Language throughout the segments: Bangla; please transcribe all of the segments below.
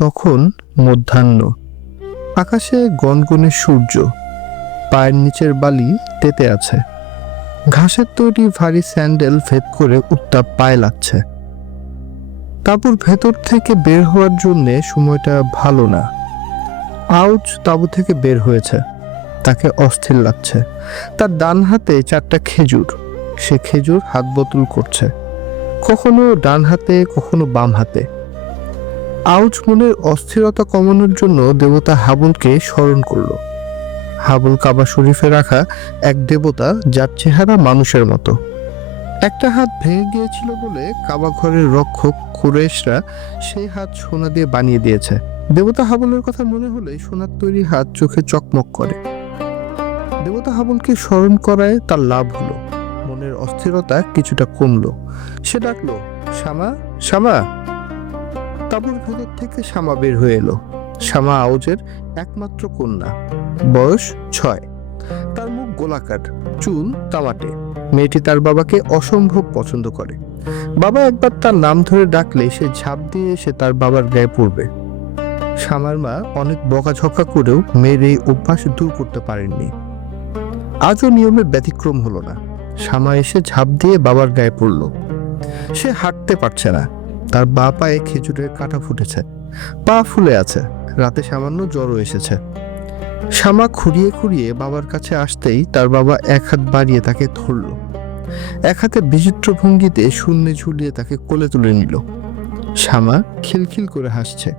তখন মধ্যাহ্ন। আকাশে গনগনে সূর্য, পায়ের নিচের বালি তেতে আছে। ঘাসের তৈরি ভারী স্যান্ডেল ভেদ করে উত্তাপ পায়ে লাগছে। তাঁবুর ভেতর থেকে বের হওয়ার জন্যে সময়টা ভালো না। আউচ তাঁবু থেকে বের হয়েছে। তাকে অস্থির লাগছে। তার ডান হাতে 4টা খেজুর। সে খেজুর হাত বোতল করছে, কখনো ডান হাতে কখনো বাম হাতে। আউচ মনের অস্থিরতা কমানোর জন্য দেবতা হাবলকে স্মরণ করল। হাবল কাবা শরীফে রাখা এক দেবতা, যার চেহারা মানুষের মতো। একটা হাত ভেঙে গিয়েছিল বলে কাবা ঘরের রক্ষক কুরাইশরা সেই হাত সোনা দিয়ে বানিয়ে দিয়েছে। দেবতা হাবলের কথা মনে হলে সোনার তৈরি হাত চোখে চকমক করে। দেবতা হাবলকে স্মরণ করায় তার লাভ হলো। মনের অস্থিরতা কিছুটা কমলো। সে ডাকলো, শামা, শামা। তাঁবুর ভেতর থেকে শামা বের হয়ে এলো। শামা আউজের একমাত্র কন্যা, বয়স 6। তার মুখ গোলাকার, চুল তামাটে। মেয়েটি তার বাবাকে অসম্ভব পছন্দ করে। বাবা একবার তার নাম ধরে ডাকলে সে ঝাঁপ দিয়ে এসে তার বাবার গায়ে পড়বে। শামার মা অনেক বকাঝকা করেও মেয়ের এই অভ্যাস দূর করতে পারেননি। আজও নিয়মের ব্যতিক্রম হলো না। শামা এসে ঝাঁপ দিয়ে বাবার গায়ে পড়ল। সে হাঁটতে পারছে না। তার বা পায়ে খেজুরের কাঁটা ফুটেছে, পা ফুলে আছে। রাতে সামান্য জ্বরও এসেছে। শামা খুঁড়িয়ে খুঁড়িয়ে বাবার কাছে আসতেই তার বাবা এক হাত বাড়িয়ে তাকে ধরল। এক হাতে বিচিত্র ভঙ্গিতে শূন্যে ঝুলিয়ে তাকে কোলে তুলে নিল। শামা খিলখিল করে হাসছে।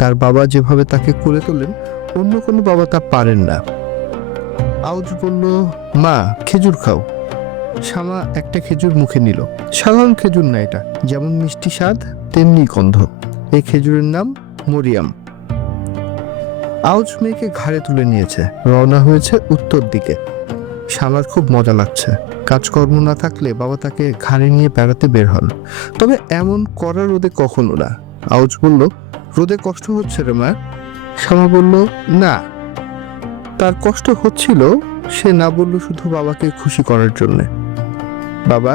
তার বাবা যেভাবে তাকে কোলে তোলেন, অন্য কোনো বাবা তা পারেন না। আউজ বলল, মা, খেজুর খাও। শামা একটা খেজুর মুখে নিল। সাধারণ খেজুর না এটা, যেমন মিষ্টি স্বাদ তেমনি গন্ধ। এই খেজুরের নাম মরিয়াম। আউজ মেয়েকে ঘাড়ে তুলে নিয়েছে, রওনা হয়েছে উত্তর দিকে। শামার খুব মজা লাগছে। কাজকর্ম না থাকলে বাবা তাকে ঘাড়ে নিয়ে বেড়াতে বের হন, তবে এমন কড়া রোদে কখনো না। আউজ বলল, রোদে কষ্ট হচ্ছে রে মা? শামা বলল, না। তার কষ্ট হচ্ছিল, সে না বলল শুধু বাবাকে খুশি করার জন্যে। বাবা,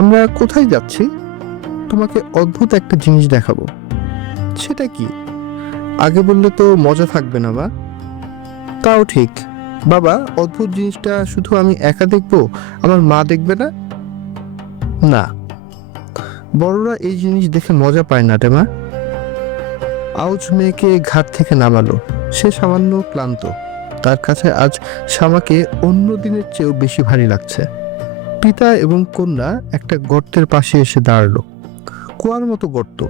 আমরা কোথায় যাচ্ছি? তোমাকে অদ্ভুত একটা জিনিস দেখাবো। সেটা কি? আগে বললে তো মজা থাকবে না। বা তাও ঠিক। বাবা, অদ্ভুত জিনিসটা শুধু আমি একা দেখবো? আমার মা দেখবে না? না, বড়রা এই জিনিস দেখে মজা পায় না রে মা। আউজ মেয়েকে ঘাট থেকে নামালো। সে সামান্য ক্লান্ত। তার কাছে আজ শামাকে অন্য দিনের চেয়েও বেশি ভারী লাগছে। পিতা এবং কন্যা একটা গর্তের পাশে এসে দাঁড়ালো। কুয়ার মতো গর্ত,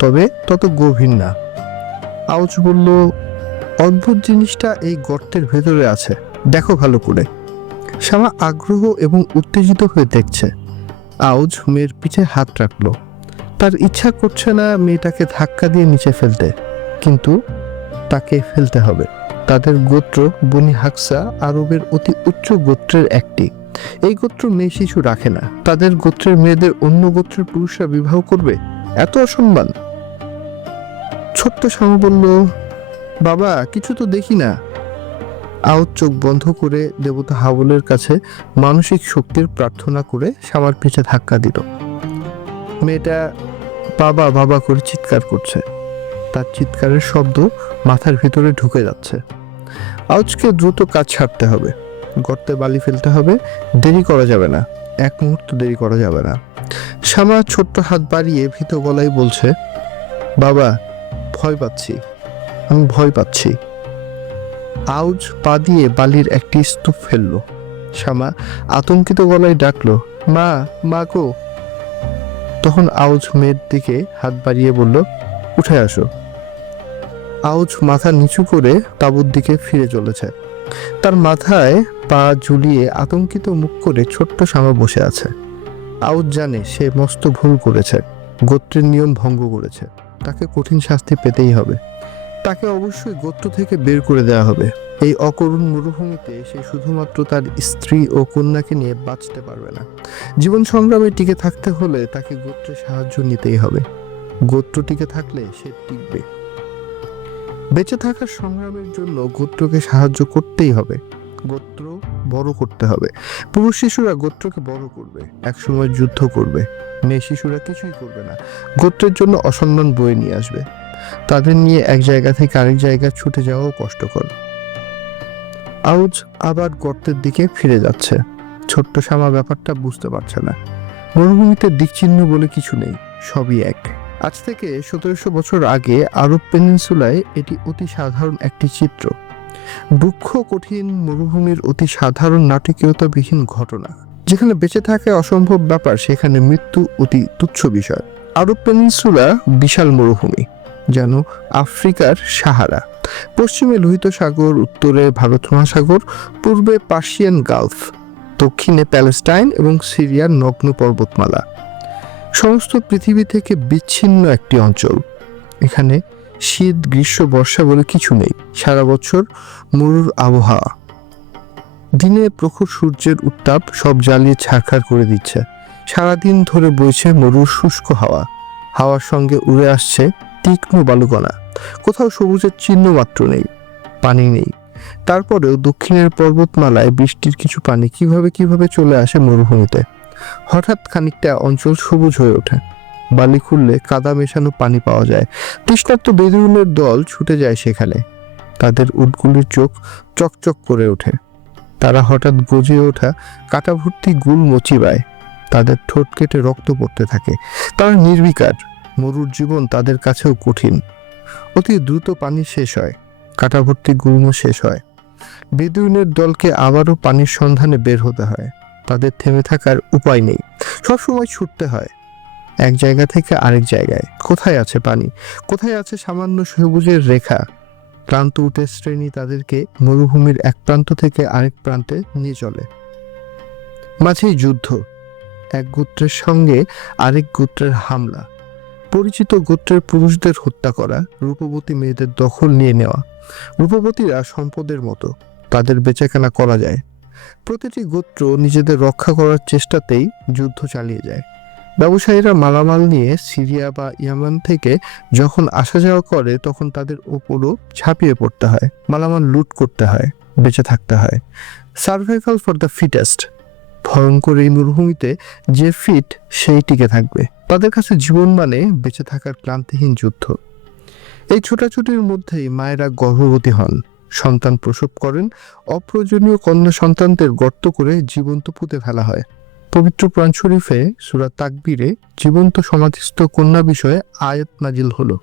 তবে তত গভীর না। আউজ বলল, অদ্ভুত জিনিসটা এই গর্তের ভেতরে আছে, দেখো ভালো করে। শামা আগ্রহ এবং উত্তেজিত হয়ে দেখছে। আউজ মেয়ের পিঠে হাত রাখলো। তার ইচ্ছা করছে না মেয়েটাকে ধাক্কা দিয়ে নিচে ফেলতে, কিন্তু তাকে ফেলতে হবে। তাদের গোত্র বনি হাকসা আরবের অতি উচ্চ গোত্রের একটি। এই গোত্র মেয়ে শিশু রাখে না। তাদের গোত্রের মেয়েদের অন্য গোত্রের পুরুষরা বিবাহ করবে, এত অসম্মান। ছোট্ট শামা বলল, বাবা, কিছু তো দেখি না। আউজ চোখ বন্ধ করে দেবতা হাবলের কাছে মানসিক শক্তির প্রার্থনা করে শামার পিঠে ধাক্কা দিল। মেয়েটা বাবা বাবা করে চিৎকার করছে। তার চিৎকারের শব্দ মাথার ভিতরে ঢুকে যাচ্ছে। আউজকে দ্রুত কাজ ছাড়তে হবে। গর্তে বালি ফেলতে হবে। দেরি করা যাবে না, এক মুহূর্ত দেরি করা যাবে না। শামা ছোট্ট হাত বাড়িয়ে ভীত গলায় বলছে, বাবা, ভয় পাচ্ছি, আমি ভয় পাচ্ছি। আউজ পা দিয়ে বালির একটি স্তূপ ফেলল। শামা আতঙ্কিত গলায় ডাকলো, মা, মা গো। তখন আউজ মেয়ের দিকে হাত বাড়িয়ে বলল, উঠে আসো। আউজ মাথা নিচু করে তাঁবুর দিকে ফিরে চলেছে। তার মাথায় পা ঝুলিয়ে আতঙ্কিত মুখ করে ছোট্ট শামা বসে আছে। আউজ জানে সে মস্ত ভুল করেছে, গোত্রের নিয়ম ভঙ্গ করেছে। তাকে কঠিন শাস্তি পেতেই হবে। তাকে অবশ্যই গোত্র থেকে বের করে দেওয়া হবে। এই অকরুণ মরুভূমিতে সে শুধুমাত্র তার স্ত্রী ও কন্যাকে নিয়ে বাঁচতে পারবে না। জীবন সংগ্রামে টিকে থাকতে হলে তাকে গোত্রের সাহায্য নিতেই হবে। গোত্র টিকে থাকলে সে টিকবে। বেঁচে থাকার সংগ্রামের জন্য গোত্রকে সাহায্য করতেই হবে। গোত্র বড় করতে হবে। পুরুষ শিশুরা গোত্রকে বড় করবে, একসময় যুদ্ধ করবে। মেয়ে শিশুরা কিছুই করবে না, গোত্রের জন্য অসম্মান বয়ে নিয়ে আসবে। তাদের নিয়ে এক জায়গা থেকে আরেক জায়গায় ছুটে যাওয়াও কষ্টকর। আউজ আবার গর্তের দিকে ফিরে যাচ্ছে। ছোট্ট শ্যামা ব্যাপারটা বুঝতে পারছে না। মরুভূমিতে দিকচিহ্ন বলে কিছু নেই, সবই এক। আজ থেকে 1700 বছর আগে আরব পেনিনসুলায় এটি অতি সাধারণ একটি চিত্র। দুঃখ কঠিন মরুভূমির অতি সাধারণ নাটকীয়তাবিহীন ঘটনা। যেখানে বেঁচে থাকা অসম্ভব ব্যাপার, সেখানে মৃত্যু অতি তুচ্ছ বিষয়। আরব পেনিনসুলা বিশাল মরুভূমি, যেন আফ্রিকার সাহারা। পশ্চিমে লোহিত সাগর, উত্তরে ভারত মহাসাগর, পূর্বে পার্সিয়ান গালফ, দক্ষিণে প্যালেস্টাইন এবং সিরিয়ার নগ্ন পর্বতমালা। সমস্ত পৃথিবী থেকে বিচ্ছিন্ন একটি অঞ্চল। এখানে শীত, গ্রীষ্ম, বর্ষা বলে কিছু নেই। সারা বছর মরুর আবহাওয়া। দিনে প্রখর সূর্যের উত্তাপ সব জ্বালিয়ে ছারখার করে দিচ্ছে। সারাদিন ধরে বইছে মরুর শুষ্ক হাওয়া। হাওয়ার সঙ্গে উড়ে আসছে তীক্ষ্ণ বালুকণা। কোথাও সবুজের চিহ্ন মাত্র নেই, পানি নেই। তারপরেও দক্ষিণের পর্বতমালায় বৃষ্টির কিছু পানি কিভাবে চলে আসে মরুভূমিতে। হঠাৎ খানিকটা অঞ্চল সবুজ হয়ে ওঠে। বালি খুললে কাদা মেশানো পানি পাওয়া যায়। তৃষ্ণার্ত বেদুইনের দল ছুটে যায় সেখানে। তাদের উটগুলির চোখ চকচক করে ওঠে। তারা হঠাৎ গজে ওঠা কাটা ভর্তি গুল মচিবায়। তাদের ঠোঁট কেটে রক্ত পড়তে থাকে। তারা নির্বিকার। মরুর জীবন তাদের কাছেও কঠিন। অতি দ্রুত পানি শেষ হয়, কাটা ভর্তি গুল্ম শেষ হয়। বেদুইনের দলকে আবারও পানির সন্ধানে বের হতে হয়। তাদের থেমে থাকার উপায় নেই, সবসময় ছুটতে হয় এক জায়গা থেকে আরেক জায়গায়। কোথায় আছে পানি, কোথায় আছে সামান্য সবুজের রেখা? ক্লান্ত উটের শ্রেণী তাদেরকে মরুভূমির এক প্রান্ত থেকে আরেক প্রান্তে নিয়ে চলে। মাঝেই যুদ্ধ, এক গোত্রের সঙ্গে আরেক গোত্রের হামলা, পরিচিত গোত্রের পুরুষদের হত্যা করা, রূপবতী মেয়েদের দখল নিয়ে নেওয়া। রূপবতীরা সম্পদের মতো, তাদের বেচাকেনা করা যায়। প্রতিটি গোত্র নিজেদের রক্ষা করার চেষ্টাতেই যুদ্ধ চালিয়ে যায়। ব্যবসায়ীরা মালামাল নিয়ে সিরিয়া বা ইয়ামান থেকে যখন আসা যাওয়া করে, তখন তাদের ওপরও ঝাঁপিয়ে পড়তে হয়। মালামাল লুট করতে হয়, বেঁচে থাকতে হয়। Survival for the fittest. ভয়ঙ্কর এই মরুভূমিতে যে ফিট সেই টিকে থাকবে। তাদের কাছে জীবন মানে বেঁচে থাকার ক্লান্তিহীন যুদ্ধ। এই ছোটাছুটির মধ্যেই মায়েরা গর্ভবতী হন, সন্তান প্রসব করেন। অপ্রয়োজনীয় কন্যা সন্তানদের গর্ত করে জীবন্ত পুঁতে ফেলা হয়। পবিত্র কোরআন শরীফে সূরা তাকবীরে জীবন্ত সমাধিস্থ কন্যা বিষয়ে আয়াত নাজিল হলো।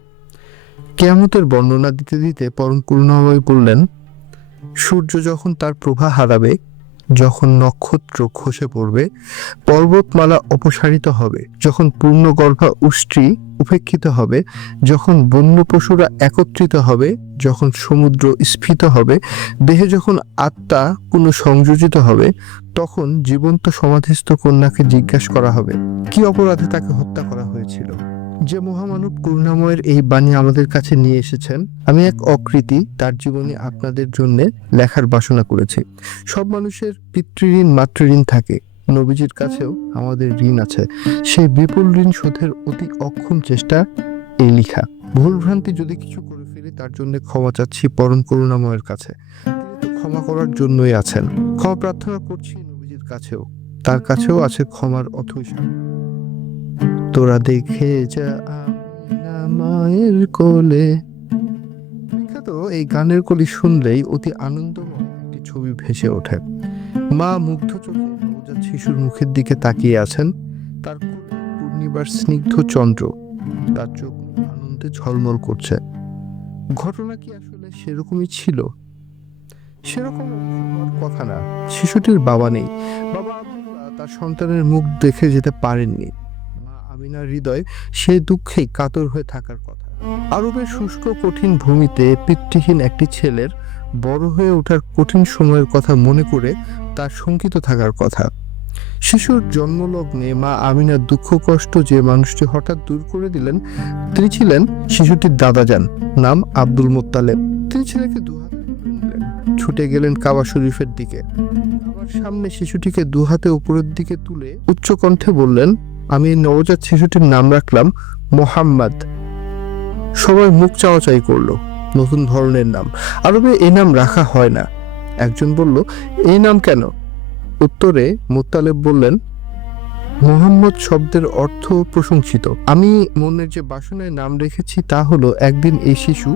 কিয়ামতের বর্ণনা দিতে দিতে পরম করুণাময় বললেন, সূর্য যখন তার প্রভা হারাবে, যখন নক্ষত্র খসে পড়বে, পর্বতমালা অপসারিত হবে, যখন পূর্ণগর্ভা উষ্ট্রী উপেক্ষিত হবে, যখন বন্য পশুরা একত্রিত হবে, যখন সমুদ্র স্ফীত হবে, দেহে যখন আত্মা পুনঃসংযোজিত হবে, তখন জীবন্ত সমাধিস্থ কন্যাকে জিজ্ঞাসা করা হবে কি অপরাধে তাকে হত্যা করা হয়েছিল। যে মহামানব করুণাময়ের এই বাণী আমাদের কাছে নিয়ে এসেছেন, আমি এক অকৃতি তার জীবনী আপনাদের জন্য লেখার বাসনা করেছি। সব মানুষের পিতৃঋণ মাতৃঋণ থাকে, নবীজির কাছেও আমাদের ঋণ আছে। সেই বিপুল ঋণ শোধের অতি অক্ষম চেষ্টা এই লেখা। ভুলভ্রান্তি যদি কিছু করে ফেলি, তার জন্য ক্ষমা চাচ্ছি পরম করুণাময়ের কাছে। তিনি তো ক্ষমা করার জন্যই আছেন। ক্ষমা প্রার্থনা করছি নবীজির কাছেও, তার কাছেও আছে ক্ষমার অথৈ সাগর। তোরা দেখে যা আমিনা মায়ের কোলে। বিখ্যাত এই গানের কলি শুনলেই অতি আনন্দময় একটি ছবি ভেসে ওঠে। মা মুগ্ধ চোখে নবজাত শিশুর মুখের দিকে তাকিয়ে আছেন। তার কোলে পূর্ণিমার স্নিগ্ধ চন্দ্র, তার চোখ আনন্দে ঝলমল করছে। ঘটনা কি আসলে সেরকমই ছিল? সেরকম হওয়ার কথা না। শিশুটির বাবা নেই। বাবা আব্দুল্লাহ তার সন্তানের মুখ দেখে যেতে পারেননি। আমিনার হৃদয় সে দুঃখেই কাতর হয়ে থাকার কথা। আরবের শুষ্ক কঠিন ভূমিতে পিতৃহীন একটি ছেলের বড় হয়ে ওঠার কঠিন সময়ের কথা মনে করে তার শঙ্কিত থাকার কথা। শিশুর জন্মলগ্নে মা আমিনার দুঃখ কষ্ট যে মানুষটি হঠাৎ দূর করে দিলেন, তিনি ছিলেন শিশুটির দাদাজান, নাম আব্দুল মুত্তালেব। তিনি ছেলেকে দুহাতে তুলে নিলেন, ছুটে গেলেন কাবা শরীফের দিকে। কাবার সামনে শিশুটিকে দুহাতে উপরের দিকে তুলে উচ্চ কণ্ঠে বললেন, আমি এই নবজাত শিশুটির নাম রাখলাম মোহাম্মদ। সবাই মুখ চাওয়াচাই করলো। নতুন ধরনের নাম, আরবে এই নাম রাখা হয় না। একজন বলল, এই নাম কেন? উত্তরে মুত্তালেব বললেন, মোহাম্মদ শব্দের অর্থ প্রশংসিত। আমি মনের যে বাসনায় নাম রেখেছি তা হলো একদিন এই শিশু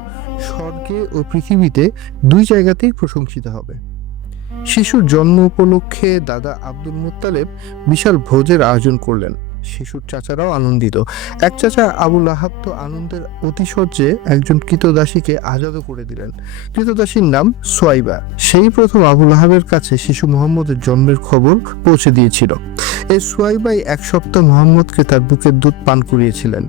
স্বর্গে ও পৃথিবীতে দুই জায়গাতেই প্রশংসিত হবে। শিশুর জন্ম উপলক্ষে দাদা আব্দুল মুত্তালেব বিশাল ভোজের আয়োজন করলেন। শিশুর চাচারাও আনন্দিত। এক চাচা আবুল আহাব তো আনন্দের অতিশয্যে একজন কৃতদাসীকে আজাদ করে দিলেন। কৃতদাসীর নাম সোয়াইবা। সেই প্রথম আবুল আহাবের কাছে শিশু মুহাম্মদের জন্মের খবর পৌঁছে দিয়েছিল। এই সোয়াইবাই এক সপ্তাহ মুহাম্মদকে তার বুকের দুধ পান করিয়েছিলেন।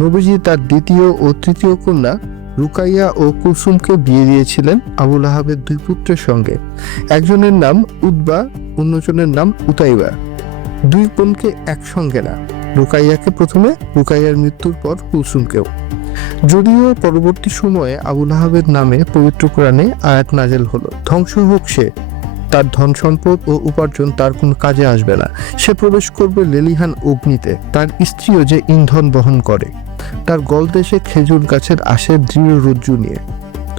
নবীজি তার দ্বিতীয় ও তৃতীয় কন্যা রুকাইয়া ও কুলসুমকে বিয়ে দিয়েছিলেন আবুল আহাবের দুই পুত্রের সঙ্গে। একজনের নাম উতবা, অন্যজনের নাম উতাইবা। দুই বোনকে একসঙ্গে না, রুকাইয়াকে প্রথমে, রুকাইয়ার মৃত্যুর পর কুলসুমকেও। যদিও পরবর্তী সময়ে আবুল আহাবের নামে পবিত্র কোরআনে আয়াত নাজেল হলো, ধ্বংস হোক সে, তার ধন সম্পদ ও উপার্জন তার কোনো কাজে আসবে না, সে প্রবেশ করবে লেলিহান অগ্নিতে, তার স্ত্রীও যে ইন্ধন বহন করে, তার গলদেশে খেজুর গাছের আশের দৃঢ় রজ্জু নিয়ে।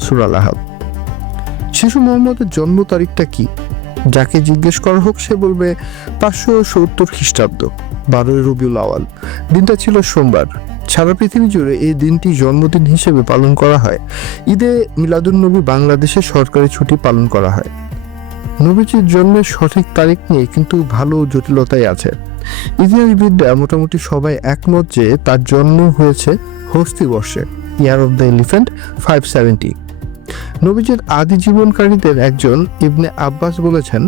সূরা আল-আহব। শিশু মুহাম্মদের জন্ম তারিখটা কি? যাকে জিজ্ঞেস করা হোক সে বলবে 570 খ্রিস্টাব্দ, 12 রবিউল আওয়াল। দিনটা ছিল সোমবার। সারা পৃথিবী জুড়ে এই দিনটি জন্মদিন হিসেবে পালন করা হয়। ঈদে মিলাদুন্নবী বাংলাদেশে সরকারি ছুটি পালন করা হয়। নবীজির জন্মের সঠিক তারিখ নিয়ে কিন্তু ভালো জটিলতাই আছে। ইতিহাসবিদরা মোটামুটি সবাই একমত যে তার জন্ম হয়েছে হস্তি বর্ষে, ইয়ার অফ দ্য এলিফ্যান্ট 570। নবীজির আদি জীবনকারীদের একজন ইবনে আব্বাস বলেছেন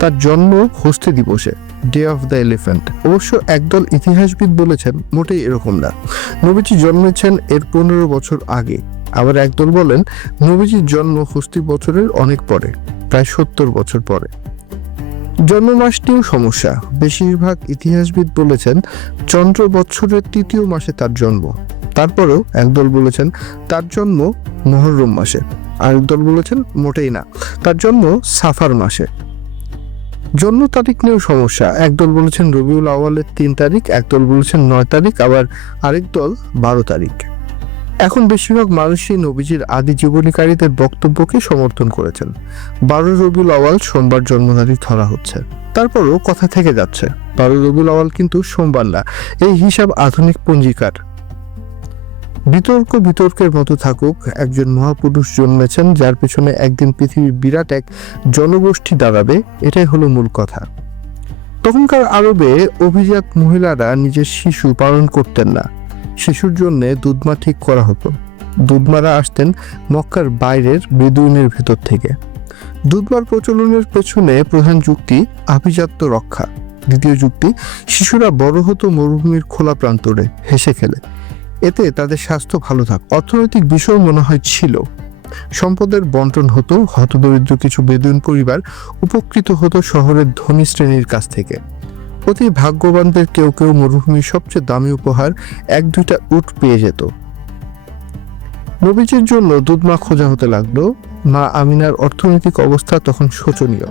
তার জন্ম হস্তি দিবসে, ডে অফ দ্য এলিফ্যান্ট। অবশ্য একদল ইতিহাসবিদ বলেছেন মোটেই এরকম না, নবীজি জন্মেছেন এর 15 বছর আগে। আবার একদল বলেন নবীজির জন্ম হস্তি বছরের অনেক পরে, প্রায় 70 বছর পরে। জন্ম মাসটিও সমস্যা। বেশিরভাগ ইতিহাসবিদ বলেছেন চন্দ্র বৎসরের 3য় মাসে তার জন্ম। তারপরেও একদল বলেছেন তার জন্ম মুহররম মাসে, আরেক দল বলেছেন মোটেই না, তার জন্ম সাফার মাসে। জন্ম তারিখ নিয়েও সমস্যা। একদল বলেছেন রবিউল আওয়ালের 3 তারিখ, একদল বলেছেন 9 তারিখ, আবার আরেক দল 12 তারিখ। এখন বেশিরভাগ মানুষই নবীজির আদি জীবনীকারীদের বক্তব্যকে সমর্থন করেছেন। 12 রবিউল আওয়াল সোমবার জন্ম তারিখ ধরা হচ্ছে। তারপরও কথা থেকে যাচ্ছে 12 রবিউল আওয়াল কিন্তু সোমবার না, এই হিসাব আধুনিক পঞ্জিকার। বিতর্কের মতো থাকুক, একজন মহাপুরুষ জন্মেছেন যার পেছনে একদিন পৃথিবীর বিরাট এক জনগোষ্ঠী দাঁড়াবে, এটাই হলো মূল কথা। তখনকার আরবে অভিজাত মহিলারা নিজের শিশু পালন করতেন না। শিশুর জন্য দুধমা ঠিক করা হতো। দুধমারা আসতেন মক্কার বাইরের বেদুইনের ভেতর থেকে। দুধমার প্রচলনের পেছনে প্রধান যুক্তি আভিজাত্য রক্ষা। দ্বিতীয় যুক্তি, শিশুরা বড় হতো মরুভূমির খোলা প্রান্তরে হেসে খেলে, এতে তাদের স্বাস্থ্য ভালো থাকত। অর্থনৈতিক বিষয় মনে হয় ছিল। সম্পদের বন্টন হতো, হতদরিদ্র কিছু বেদুইন পরিবার উপকৃত হতো শহরের ধনী শ্রেণীর কাছ থেকে। অতি ভাগ্যবানদের কেউ কেউ মরুভূমির সবচেয়ে দামি উপহার 1-2টা উট পেয়ে যেত। নবীজির জন্য দুধমা খোঁজা হতে লাগলো। মা আমিনার অর্থনৈতিক অবস্থা তখন শোচনীয়।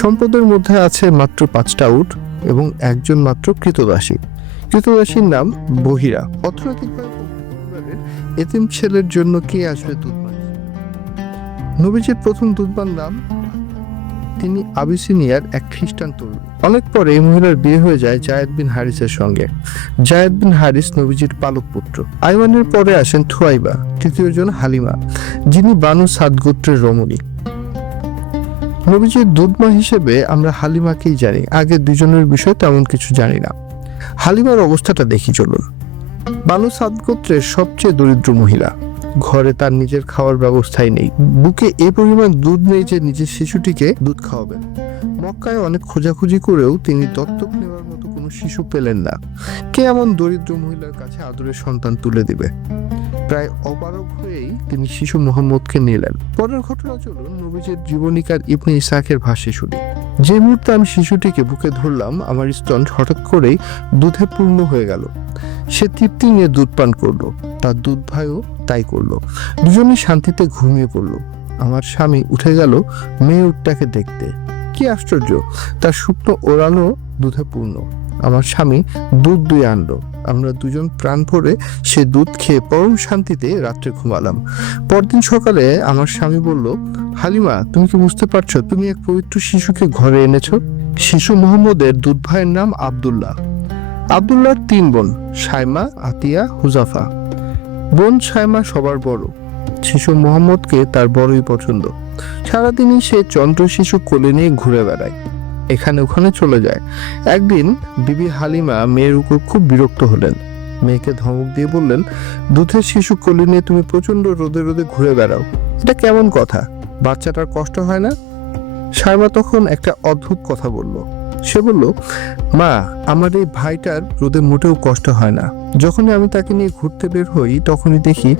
সম্পদের মধ্যে আছে মাত্র 5টা উট এবং একজন মাত্র কৃতদাসী। কৃতদাসীর নাম বহিরা। অর্থনৈতিকভাবে এতিম ছেলের জন্য কে আসবে দুধমা? নবীজির প্রথম দুধমার নাম, তিনি আবিসিনিয়ার এক খ্রিস্টান তরুণ। অনেক পরে এই মহিলার বিয়ে হয়ে যায় জায়েদ বিন হারিসের সঙ্গে। জায়েদ বিন হারিস নবীজির পালক পুত্র। আইমানের পরে আসেন থুয়াইবা, তৃতীয় জন হালিমা, যিনি বানু সাদ গোত্রের রমণী। নবীজির দুধমা হিসেবে আমরা হালিমাকেই জানি, আগে দুজনের বিষয় তেমন কিছু জানি না। হালিমার অবস্থাটা দেখি চলুন। বানু সাদ গোত্রের সবচেয়ে দরিদ্র মহিলা। ঘরে তার নিজের খাওয়ার ব্যবস্থাই নেই। বুকে এ পরিমাণ দুধ নেই যে নিজের শিশুটিকে দুধ খাওয়াবেন। মক্কায় অনেক খোঁজাখুঁজি করেও তিনি দত্তক নেওয়ার মতো কোনো শিশু পেলেন না। কে এমন দরিদ্র মহিলার কাছে আদরের সন্তান তুলে দিবে? প্রায় অপারগ হয়েই তিনি শিশু মুহাম্মদকে নিলেন। পরের ঘটনা চলুন নবীজির জীবনীকার ইবনে ইসহাকের ভাষ্যে শুনি। যে মুহূর্তে আমি শিশুটিকে বুকে ধরলাম, আমার স্তন হঠাৎ করেই দুধে পূর্ণ হয়ে গেল। সে তৃপ্তি নিয়ে দুধ পান করলো, তার দুধ ভাইও তাই করলো। দুজনেই শান্তিতে ঘুমিয়ে পড়লো। আমার স্বামী উঠে গেল মেয়ে উটটাকে দেখতে। কি আশ্চর্য, তার শুকনো ওড়ানো দুধে পূর্ণ। আমার স্বামী দুধ দুয়ে আনলো আমরা দুজন প্রাণ ভরে সে দুধ খেয়ে পরম শান্তিতে রাত্রে ঘুমালাম। পরদিন সকালে আমার স্বামী বলল, হালিমা, তুমি কি বুঝতে পারছো তুমি এক পবিত্র শিশুকে ঘরে এনেছো? শিশু মোহাম্মদের দুধ ভাইয়ের নাম আব্দুল্লাহ। আব্দুল্লাহর 3 বোন, সাইমা, আতিয়া, হুজাফা। বোন সাইমা সবার বড়। শিশু মোহাম্মদকে তার বড়ই পছন্দ। সারাদিনই সে চন্দ্র শিশু কোলে নিয়ে ঘুরে বেড়ায়, এখানে ওখানে চলে যায়। একদিন বিবি হালিমা মেয়ের উপর খুব বিরক্ত হলেন। মেয়েকে ধমক দিয়ে বললেন, দুধের শিশু কোলে নিয়ে তুমি প্রচন্ড রোদে রোদে ঘুরে বেড়াও, এটা কেমন কথা? বাচ্চাটার কষ্ট হয় না? সাইমা তখন একটা অদ্ভুত কথা বলল। সে বলল, মা, আমার এই ভাইটার রোদে মোটেও কষ্ট হয় না। যখনই আমি তাকে নিয়ে ঘুরতে বের হই তখনই দেখি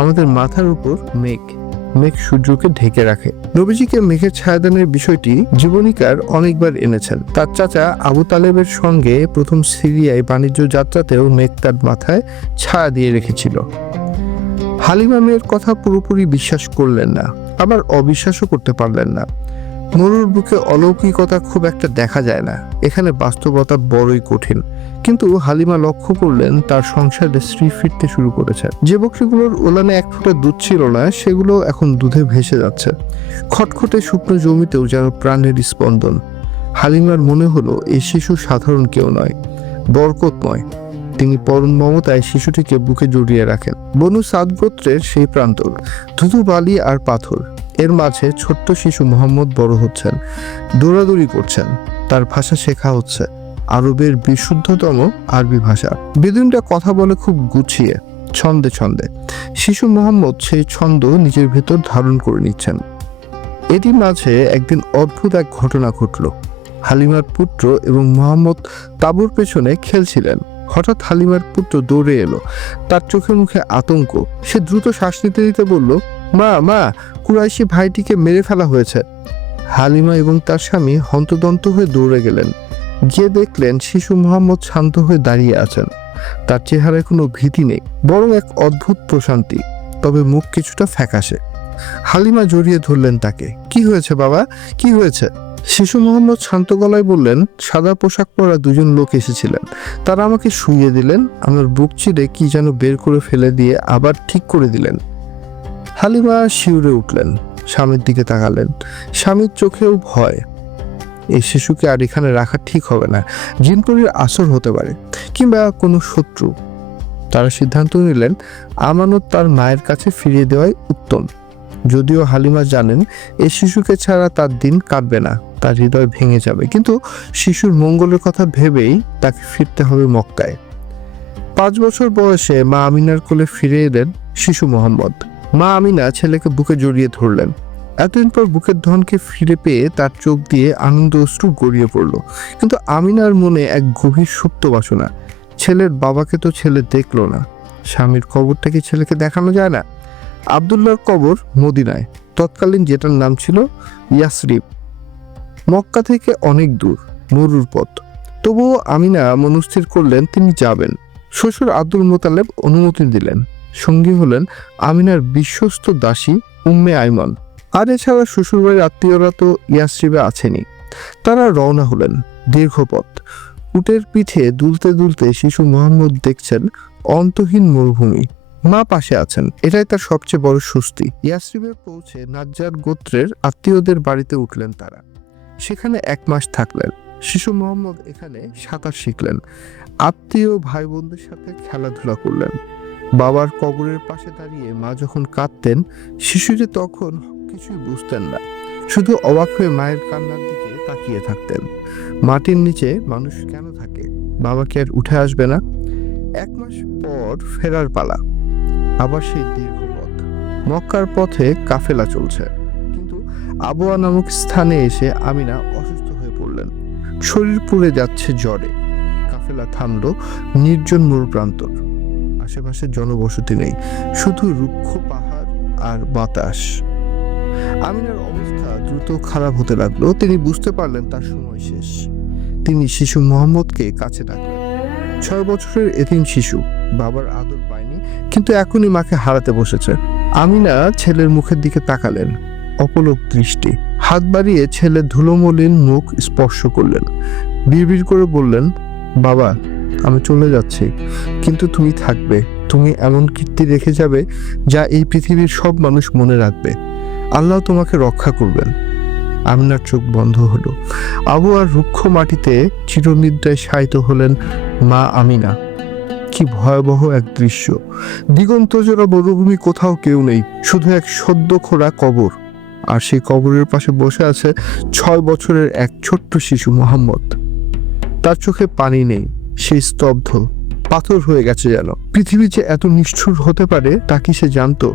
আমাদের মাথার উপর মেঘ সূর্যকে ঢেকে রাখে। নবীজিকে মেঘের ছায়াদানের বিষয়টি জীবনীকার অনেকবার এনেছেন। তার চাচা আবু তালেবের সঙ্গে প্রথম সিরিয়ায় বাণিজ্য যাত্রাতেও মেঘ তার মাথায় ছায়া দিয়ে রেখেছিল। হালিমা মেয়ের কথা পুরোপুরি বিশ্বাস করলেন না, আবার অবিশ্বাসও করতে পারলেন না। মরুর বুকে অলৌকিকতা খুব একটা দেখা যায় না, এখানে বাস্তবতা বড়ই কঠিন। কিন্তু হালিমা লক্ষ্য করলেন তার সংসারে স্ত্রী ফিরতে শুরু করেছে। যে বকরিগুলোর ওলানে এক ফোঁটা দুধ ছিল না, সেগুলো এখন দুধে ভেসে যাচ্ছে। খটখটে শুকনো জমিতেও যেন প্রাণের স্পন্দন। হালিমার মনে হলো এই শিশু সাধারণ কেউ নয়, বরকতময়। তিনি পরম মমতায় শিশুটিকে বুকে জড়িয়ে রাখেন। বনু সাদ গোত্রের সেই প্রান্তর, ধুধু বালি আর পাথর, এর মাঝে ছোট্ট শিশু মোহাম্মদ বড় হচ্ছেন, দৌড়াদৌড়ি করছেন, তার ভাষা শেখা হচ্ছে, আরবের বিশুদ্ধতম আরবি ভাষা। বেদুইনরা কথা বলে খুব গুছিয়ে, ছন্দে ছন্দে। শিশু মোহাম্মদ সেই ছন্দ নিজের ভেতর ধারণ করে নিচ্ছেন। এরই মাঝে একদিন অদ্ভুত এক ঘটনা ঘটল। হালিমার পুত্র এবং মোহাম্মদ তাঁবুর পেছনে খেলছিলেন। হঠাৎ হালিমার পুত্র দৌড়ে এলো, তার চোখে মুখে আতঙ্ক। সে দ্রুত শ্বাস নিতে নিতে বলল, মা, মা, কুরাইশি ভাইটিকে মেরে ফেলা হয়েছে। হালিমা এবং তার স্বামী হন্তদন্ত হয়ে দৌড়ে গেলেন। গিয়ে দেখলেন শিশু মোহাম্মদ শান্ত হয়ে দাঁড়িয়ে আছেন। তার চেহারায় কোনো ভীতি নেই, বরং এক অদ্ভুত প্রশান্তি, তবে মুখ কিছুটা ফ্যাকাশে। হালিমা জড়িয়ে ধরলেন তাকে। কি হয়েছে বাবা, কি হয়েছে? শিশু মোহাম্মদ শান্ত গলায় বললেন, সাদা পোশাক পরা দুজন লোক এসেছিলেন, তারা আমাকে শুইয়ে দিলেন, আমার বুক চিরে কি যেন বের করে ফেলে দিয়ে আবার ঠিক করে দিলেন। হালিমা শিউরে উঠলেন, স্বামীর দিকে তাকালেন। স্বামীর চোখেও ভয়। এই শিশুকে আর এখানে রাখা ঠিক হবে না, জিনপরির আসর হতে পারে, কিংবা কোনো শত্রু। তারা সিদ্ধান্ত নিলেন আমানত তার মায়ের কাছে ফিরিয়ে দেওয়াই উত্তম। যদিও হালিমা জানেন এই শিশুকে ছাড়া তার দিন কাটবে না, তার হৃদয় ভেঙে যাবে, কিন্তু শিশুর মঙ্গলের কথা ভেবেই তাকে ফিরতে হবে মক্কায়। 5 বছর বয়সে মা আমিনার কোলে ফিরে এলেন শিশু মোহাম্মদ। মা আমিনা ছেলেকে বুকে জড়িয়ে ধরলেন। এতদিন পর বুকের ধনকে ফিরে পেয়ে তার চোখ দিয়ে আনন্দ অশ্রু গড়িয়ে পড়ল। কিন্তু আমিনার মনে এক গভীর সুপ্ত বাসনা। ছেলের বাবাকে তো ছেলে দেখলো না, স্বামীর কবরটা কি ছেলেকে দেখানো যায় না? আব্দুল্লাহর কবর মদিনায়, তৎকালীন যেটার নাম ছিল ইয়াসরিব। মক্কা থেকে অনেক দূর, মরুর পথ। তবুও আমিনা মনস্থির করলেন তিনি যাবেন। শ্বশুর আব্দুল মোতালেব অনুমতি দিলেন। সঙ্গী হলেন আমিনার বিশ্বস্ত দাসী উম্মে আইমন। আর এছাড়া শ্বশুরবাড়ির আত্মীয়রা তো ইয়াসরিবে আছেনই। তারা রওনা হলেন। দীর্ঘ পথ। উটের পিঠে দুলতে দুলতে শিশু মোহাম্মদ দেখছেন অন্তহীন মরুভূমি। মা পাশে আছেন, এটাই তার সবচেয়ে বড় স্বস্তি। ইয়াসরিবে পৌঁছে নাজ্জার গোত্রের আত্মীয়দের বাড়িতে উঠলেন তারা। সেখানে 1 মাস থাকলেন। শিশু মোহাম্মদ এখানে সাঁতার শিখলেন, আত্মীয় ভাই বোনদের সাথে খেলাধুলা করলেন। বাবার কবরের পাশে দাঁড়িয়ে মা যখন কাঁদতেন, শিশুটি তখন কিছুই বুঝতেন না, শুধু অবাক হয়ে মায়ের কান্নার দিকে তাকিয়ে থাকতেন। মাটির নিচে মানুষ কেন থাকে? বাবা কি আর উঠে আসবে না? 1 মাস পর ফেরার পালা। আবার সেই দীর্ঘ পথ। মক্কার পথে কাফেলা চলছে, কিন্তু আবওয়া নামক স্থানে এসে আমিনা অসুস্থ হয়ে পড়লেন। শরীর পুড়ে যাচ্ছে জ্বরে। কাফেলা থামলো নির্জন মরুপ্রান্তর। আশেপাশে জনবসতি নেই, শুধু রুক্ষ পাহাড় আর বাতাস। আমিনার অবস্থা দ্রুত খারাপ হতে লাগলো। তিনি বুঝতে পারলেন তার সময় শেষ। তিনি শিশু মোহাম্মদকে কাছে ডাকলেন। 6 বছরের এতিম শিশু, বাবার আদর পায়নি, কিন্তু এখনই মাকে হারাতে বসেছে। আমিনা ছেলের মুখের দিকে তাকালেন, অপলক দৃষ্টি। হাত বাড়িয়ে ছেলের ধুলোমলিন মুখ স্পর্শ করলেন। বিড়বিড় করে বললেন, বাবা, আমি চলে যাচ্ছি, কিন্তু তুমি থাকবে। তুমি এমন কীর্তি রেখে যাবে যা এই পৃথিবীর সব মানুষ মনে রাখবে। আল্লাহ তোমাকে রক্ষা করবেন। আমিনার চোখ বন্ধ হলো। আবু আর রুক্ষ মাটিতে চিরনিদ্রায় শায়িত হলেন মা আমিনা। কি ভয়াবহ এক দৃশ্য! দিগন্তজোড়া মরুভূমি, কোথাও কেউ নেই, শুধু এক সদ্য খোঁড়া কবর। আর সেই কবরের পাশে বসে আছে 6 বছরের এক ছোট্ট শিশু মোহাম্মদ। তার চোখে পানি নেই, সে স্তব্ধ, পাথর হয়ে গেছে যেন। পৃথিবী যে এত নিষ্ঠুর হতে পারে তা কি সে জানতো?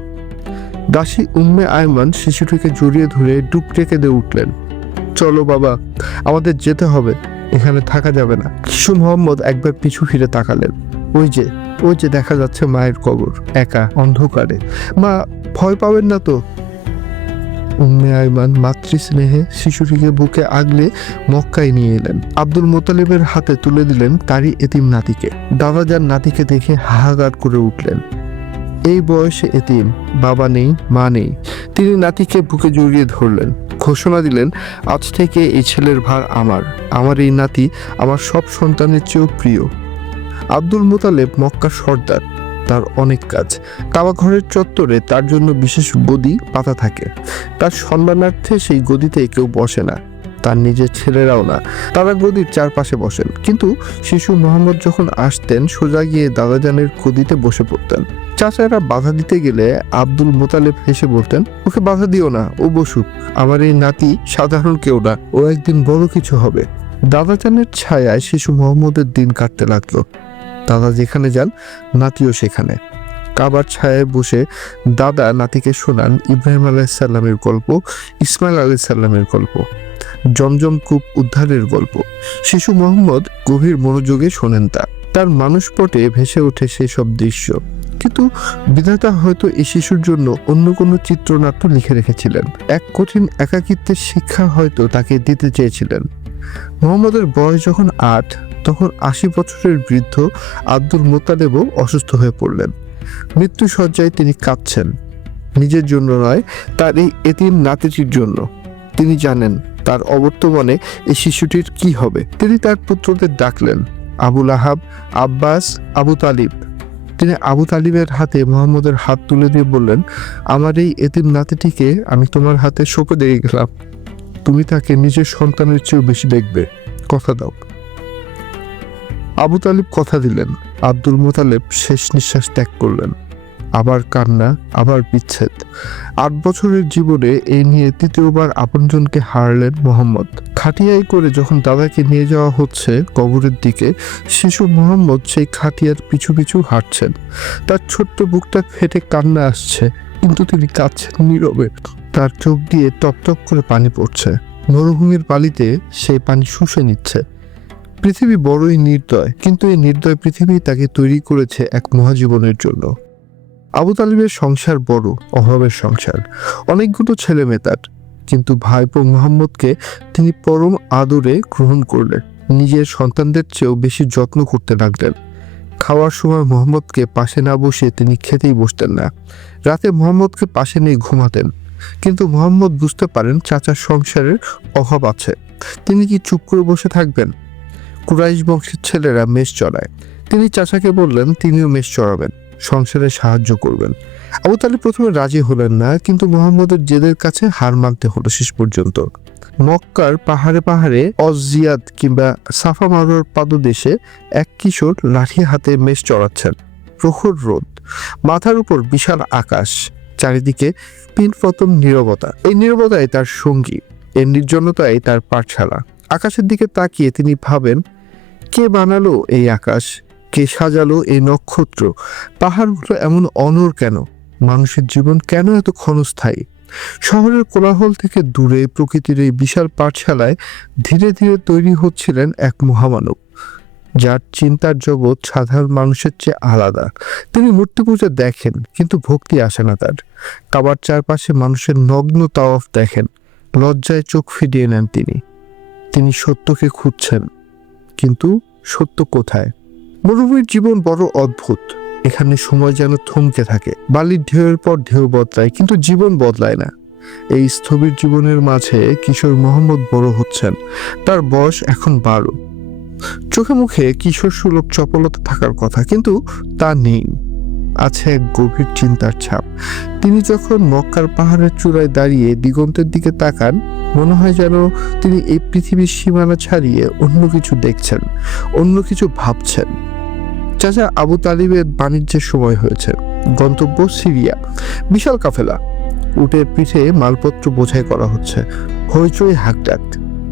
দাসী উম্মে আয়মান শিশুটিকে জড়িয়ে ধরে ডুকরে কেঁদে উঠলেন। চলো বাবা, আমাদের যেতে হবে, এখানে থাকা যাবে না। শিশু মোহাম্মদ একবার পিছু ফিরে তাকালেন। ওই যে দেখা যাচ্ছে মায়ের কবর, একা অন্ধকারে। মা, ভয় পাবেন না তো? উম্মে আয়মান মাতৃস্নেহে শিশুটিকে বুকে আগলে মক্কায় নিয়ে এলেন। আব্দুল মোতালেবের হাতে তুলে দিলেন তারই এতিম নাতিকে। দাদা যার নাতিকে দেখে হাহাকার করে উঠলেন। এই বয়সে এতিম, বাবা নেই, মা নেই। তিনি নাতিকে বুকে জড়িয়ে ধরলেন, ঘোষণা দিলেন, আজ থেকে এই ছেলের ভার আমার এই নাতি আমার সব সন্তানের চেয়েও প্রিয়। আব্দুল মোতালেব মক্কার সর্দার, তার অনেক কাজ। কাবা ঘরের চত্বরে তার জন্য বিশেষ গদি পাতা থাকে। তার সম্মানার্থে সেই গদিতে কেউ বসে না, তার নিজের ছেলেরাও না। তারা গদির চারপাশে বসেন, কিন্তু শিশু মোহাম্মদ যখন আসতেন সোজা গিয়ে দাদাজানের গদিতে বসে পড়তেন। চাচারা বাধা দিতে গেলে আব্দুল মোতালেব হেসে বলতেন, ওকে বাধা দিও না, ও বসুক। আমার এই নাতি সাধারণ কেউ না, ও একদিন বড় কিছু হবে। দাদাজানের ছায়ায় শিশু মোহাম্মদের দিন কাটতে লাগলো। দাদা যেখানে যান, নাতিও সেখানে। কাবার ছায়ায় বসে দাদা নাতিকে শোনান ইব্রাহিম আলাইসাল্লামের গল্প, ইসমাইল আলাইসাল্লামের গল্প, জমজম কূপ উদ্ধারের গল্প। শিশু মোহাম্মদ গভীর মনোযোগে শোনেন তার মানুষপটে ভেসে ওঠে সেই সব দৃশ্য। কিন্তু বিধাতা হয়তো এই শিশুর জন্য অন্য কোনো চিত্রনাট্য লিখে রেখেছিলেন। এক কঠিন একাকিত্বের শিক্ষা হয়তো তাকে দিতে চেয়েছিলেন। মোহাম্মদের বয়স যখন 8, তখন 80 বছরের বৃদ্ধ আব্দুল মোতালেবও অসুস্থ হয়ে পড়লেন। মৃত্যু শয্যায় তিনি কাঁদছেন, নিজের জন্য নয়, তার এই এতিম নাতিটির জন্য। তিনি জানেন তার অবর্তমানে এই শিশুটির কি হবে। তিনি তার পুত্রদের ডাকলেন, আবুল আহাব, আব্বাস, আবু তালিব। তিনি আবু তালিবের হাতে মোহাম্মদের হাত তুলে দিয়ে বললেন, আমার এই এতিম নাতিটিকে আমি তোমার হাতে সঁপে দিয়ে গেলাম। তুমি তাকে নিজের সন্তানের চেয়েও বেশি দেখবে, কথা দাও। আবু তালিব কথা দিলেন। আব্দুল মোতালেব শেষ নিঃশ্বাস ত্যাগ করলেন। আবার কান্না, আবার বিচ্ছেদ। 8 বছরের জীবনে এই নিয়ে তৃতীয়বার আপনজনকে হারালেন মোহাম্মদ। খাটিয়ায় করে যখন দাদাকে নিয়ে যাওয়া হচ্ছে কবরের দিকে, শিশু মোহাম্মদ সেই খাটিয়ার পিছু পিছু হাঁটছেন। তার ছোট্ট বুকটা ফেটে কান্না আসছে, কিন্তু তিনি কাঁদছেন নীরবে। তার চোখ দিয়ে টপটপ করে পানি পড়ছে। মরুভূমির বালিতে সেই পানি শুষে নিচ্ছে। পৃথিবী বড়ই নির্দয়, কিন্তু এই নির্দয় পৃথিবী তাকে তৈরি করেছে এক মহাজীবনের জন্য। আবু তালিবের সংসার বড়, অভাবের সংসার, অনেকগুলো ছেলে মেয়ে তার। কিন্তু ভাইপো মোহাম্মদকে তিনি পরম আদরে গ্রহণ করলেন। নিজের সন্তানদের চেয়েও বেশি যত্ন করতে লাগলেন। খাওয়ার সময় মোহাম্মদকে পাশে না বসে তিনি খেতেই বসতেন না। রাতে মোহাম্মদকে পাশে নিয়ে ঘুমাতেন। কিন্তু মোহাম্মদ বুঝতে পারেন চাচার সংসারের অভাব আছে। তিনি কি চুপ করে বসে থাকবেন? কুরাইশ বংশের ছেলেরা মেষ চড়ায়। তিনি চাচাকে বললেন তিনিও মেষ চড়াবেন, সংসারে সাহায্য করবেন। আবু তালিব প্রথমে রাজি হলেন না, কিন্তু মোহাম্মদের জেদের কাছে হার মানতে হলো শেষ পর্যন্ত। মক্কার পাহাড়ে পাহাড়ে অজিয়াদ কিংবা সাফা মারোয়ার পাদদেশে এক কিশোর লাঠি হাতে মেষ চড়াচ্ছেন। প্রখর রোদ, মাথার উপর বিশাল আকাশ, চারিদিকে পিনপতন নীরবতা। এই নীরবতাই তার সঙ্গী, এর নির্জনতাই তার পাঠশালা। আকাশের দিকে তাকিয়ে তিনি ভাবেন, কে বানালো এই আকাশ, কে সাজালো এই নক্ষত্র? পাহাড়গুলো এমন অনড় কেন? মানুষের জীবন কেন এত ক্ষণস্থায়ী? শহরের কোলাহল থেকে দূরে প্রকৃতির এই বিশাল পাঠশালায় ধীরে ধীরে তৈরি হচ্ছিলেন এক মহামানব, যার চিন্তার জগৎ সাধারণ মানুষের চেয়ে আলাদা। তিনি মূর্তি পূজা দেখেন, কিন্তু ভক্তি আসে না তার। কাবার চারপাশে মানুষের নগ্ন তাওয়াফ দেখেন, লজ্জায় চোখ ফিরিয়ে নেন। তিনি সত্যকে খুঁজছেন, কিন্তু সত্য কোথায়? মরুভূমির জীবন বড় অদ্ভুত। এখানে সময় যেন থমকে থাকে। বালির ঢেউয়ের পর ঢেউ বদলায়, কিন্তু জীবন বদলায় না। এই স্থবির জীবনের মাঝে কিশোর মোহাম্মদ বড় হচ্ছেন। তার বয়স এখন 12। চোখে মুখে কিশোর সুলভ চপলতা থাকার কথা, কিন্তু তা নেই। আছে এক গভীর চিন্তার ছাপ। তিনি যখন মক্কার পাহাড়ের চূড়ায় দাঁড়িয়ে দিগন্তের দিকে তাকান, মনে হয় যেন তিনি এই পৃথিবীর সীমানা ছাড়িয়ে অন্য কিছু দেখছেন, অন্য কিছু ভাবছেন। চাচা আবু তালিবের বাণিজ্যের সময় হয়েছে। গন্তব্য সিরিয়া। বিশাল কাফেলা, উটের পিঠে মালপত্র বোঝাই করা হচ্ছে। হইচই হাকডাক।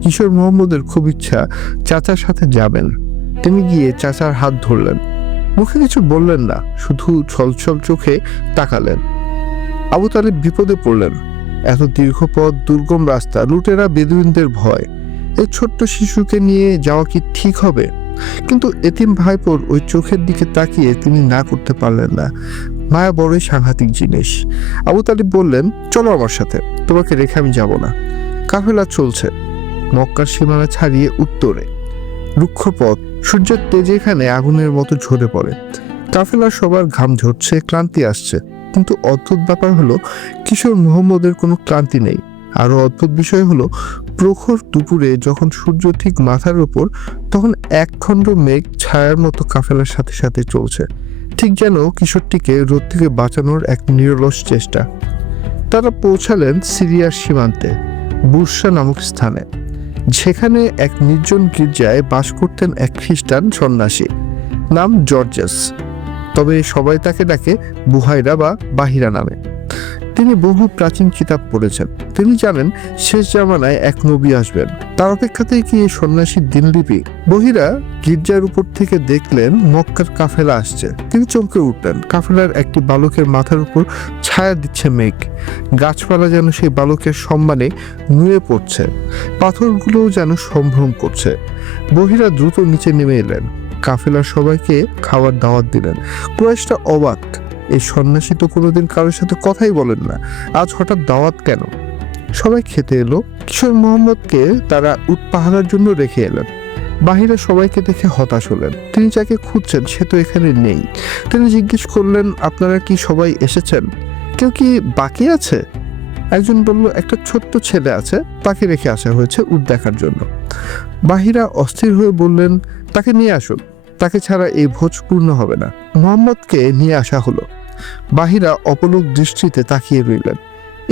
কিশোর মোহাম্মদের খুব ইচ্ছা চাচার সাথে যাবেন। তিনি গিয়ে চাচার হাত ধরলেন। মুখে কিছু বললেন না, শুধু ছলছল চোখে তাকালেন। আবু তালিব বিপদে পড়লেন। এত দীর্ঘ পথ, দুর্গম রাস্তা, লুটেরা, বেদুইনদের ভয়। এই ছোট্ট শিশুকে নিয়ে যাওয়া কি ঠিক হবে? কিন্তু এতিম ভাইপোর ওই চোখের দিকে তাকিয়ে তিনি না করতে পারলেন না। মায়া বড়ই সাংঘাতিক জিনিস। আবু তালিব বললেন, চলো আমার সাথে, তোমাকে রেখে আমি যাব না। কাফেলা চলছে মক্কার সীমানা ছাড়িয়ে উত্তরে। রুক্ষ পথ, সূর্যের তেজে এখানে আগুনের মতো ঝরে পড়ে। কাফেলার সবার ঘাম ঝরছে, ক্লান্তি আসছে। কিন্তু অদ্ভুত ব্যাপার হলো, কিশোর মোহাম্মদের কোনো ক্লান্তি নেই। আরো অদ্ভুত বিষয় হলো, প্রখর দুপুরে যখন সূর্য ঠিক মাথার উপর, তখন একখণ্ড মেঘ ছায়ার মতো কাফেলার সাথে সাথে চলছে, ঠিক যেন কিশোরটিকে রোদ থেকে বাঁচানোর এক নিরলস চেষ্টা। তারা পৌঁছালেন সিরিয়ার সীমান্তে, বুরসা নামক স্থানে। সেখানে এক নির্জন গির্জায় বাস করতেন এক খ্রিস্টান সন্ন্যাসী, নাম জর্জাস। তবে সবাই তাকে ডাকে বুহাইরা বা বাহিরা নামে। তিনি বহু প্রাচীন কিতাব পড়েছেন। তিনি জানেন শেষ জামানায় এক নবী আসবেন। তার অপেক্ষাতেই কি এই সন্ন্যাসীর দিনলিপি? বহিরা গির্জার উপর থেকে দেখলেন মক্কার কাফেলা আসছে। তিনি চমকে উঠলেন। কাফেলার একটি বালকের মাথার উপর ছায়া দিচ্ছে মেঘ। গাছপালা যেন সেই বালকের সম্মানে নুয়ে পড়ছে, পাথরগুলোও যেন সম্ভ্রম করছে। বহিরা দ্রুত নিচে নেমে এলেন। কাফেলার সবাইকে খাওয়ার দাওয়াত দিলেন। কুরাইশরা অবাক। এই সন্ন্যাসী তো কোনোদিন কারোর সাথে কথাই বলেন না, আজ হঠাৎ দাওয়াত কেন? সবাই খেতে এলো। কিশোর মোহাম্মদকে তারা উট পাহারার জন্য রেখে এলেন। বাহিরে সবাইকে দেখে হতাশ হলেন। তিনি যাকে খুঁজছেন সে তো এখানে নেই। তিনি জিজ্ঞেস করলেন, আপনারা কি সবাই এসেছেন? কেউ কি বাকি আছে? একজন বলল, একটা ছোট্ট ছেলে আছে, তাকে রেখে আসা হয়েছে উট দেখার জন্য। বাহিরা অস্থির হয়ে বললেন, তাকে নিয়ে আসুন, তাকে ছাড়া এই ভোজ পূর্ণ হবে না। মোহাম্মদকে নিয়ে আসা হলো। বাহিরা অপলক দৃষ্টিতে তাকিয়ে রইলেন।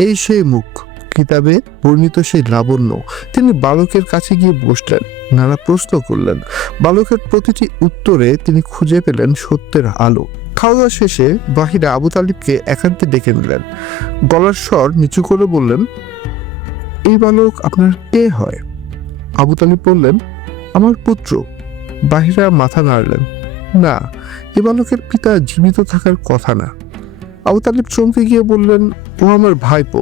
এই সেই মুখ, কিতাবে বর্ণিত সেই লাবণ্য। তিনি বালকের কাছে গিয়ে বসলেন, নানা প্রশ্ন করলেন। বালকের প্রতিটি উত্তরে তিনি খুঁজে পেলেন সত্যের আলো। খাওয়া দাওয়া শেষে বাহিরা আবু তালিবকে একান্তে ডেকে নিলেন। গলার স্বর নিচু করে বললেন, এই বালক আপনার কে হয়? আবু তালিব বললেন, আমার পুত্র। বাহিরা মাথা নাড়লেন, না, এ বালকের পিতা জীবিত থাকার কথা না। আবু তালিব চমকে গিয়ে বললেন, ও আমার ভাইপো।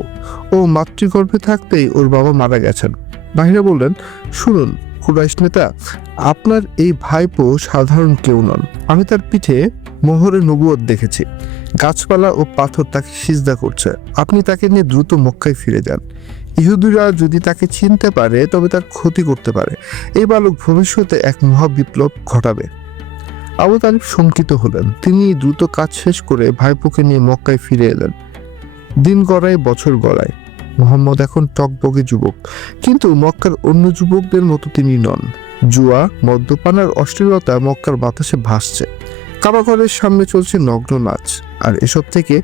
ও মাতৃগর্ভে থাকতেই ওর বাবা মারা গেছেন। বাহিরা বললেন, শুনুন কুরাইশ নেতা, আপনার এই ভাইপো সাধারণ কেউ নন। আমি তার পিঠে মোহরে নবুয়ত দেখেছি। গাছপালা ও পাথর তাকে সিজদা করছে। আপনি তাকে নিয়ে দ্রুত মক্কায় ফিরে যান। ইহুদিরা যদি তাকে চিনতে পারে তবে তার ক্ষতি করতে পারে। এই বালক ভবিষ্যতে এক মহাবিপ্লব ঘটাবে। আবু তালিব শঙ্কিত হলেন। তিনি দ্রুত কাজ শেষ করে ভাইপোকে নিয়ে মক্কায় ফিরে এলেন। দিন গড়ায়, বছর গড়ায়। মোহাম্মদ এখন টকবগে যুবক, কিন্তু মক্কার অন্য যুবকদের মতো তিনি নন। জুয়া, মদ্যপান আর অশ্লীলতা মক্কার বাতাসে ভাসছে। কাবাঘরের সামনে চলছে নগ্ন নাচ, আর এসব থেকে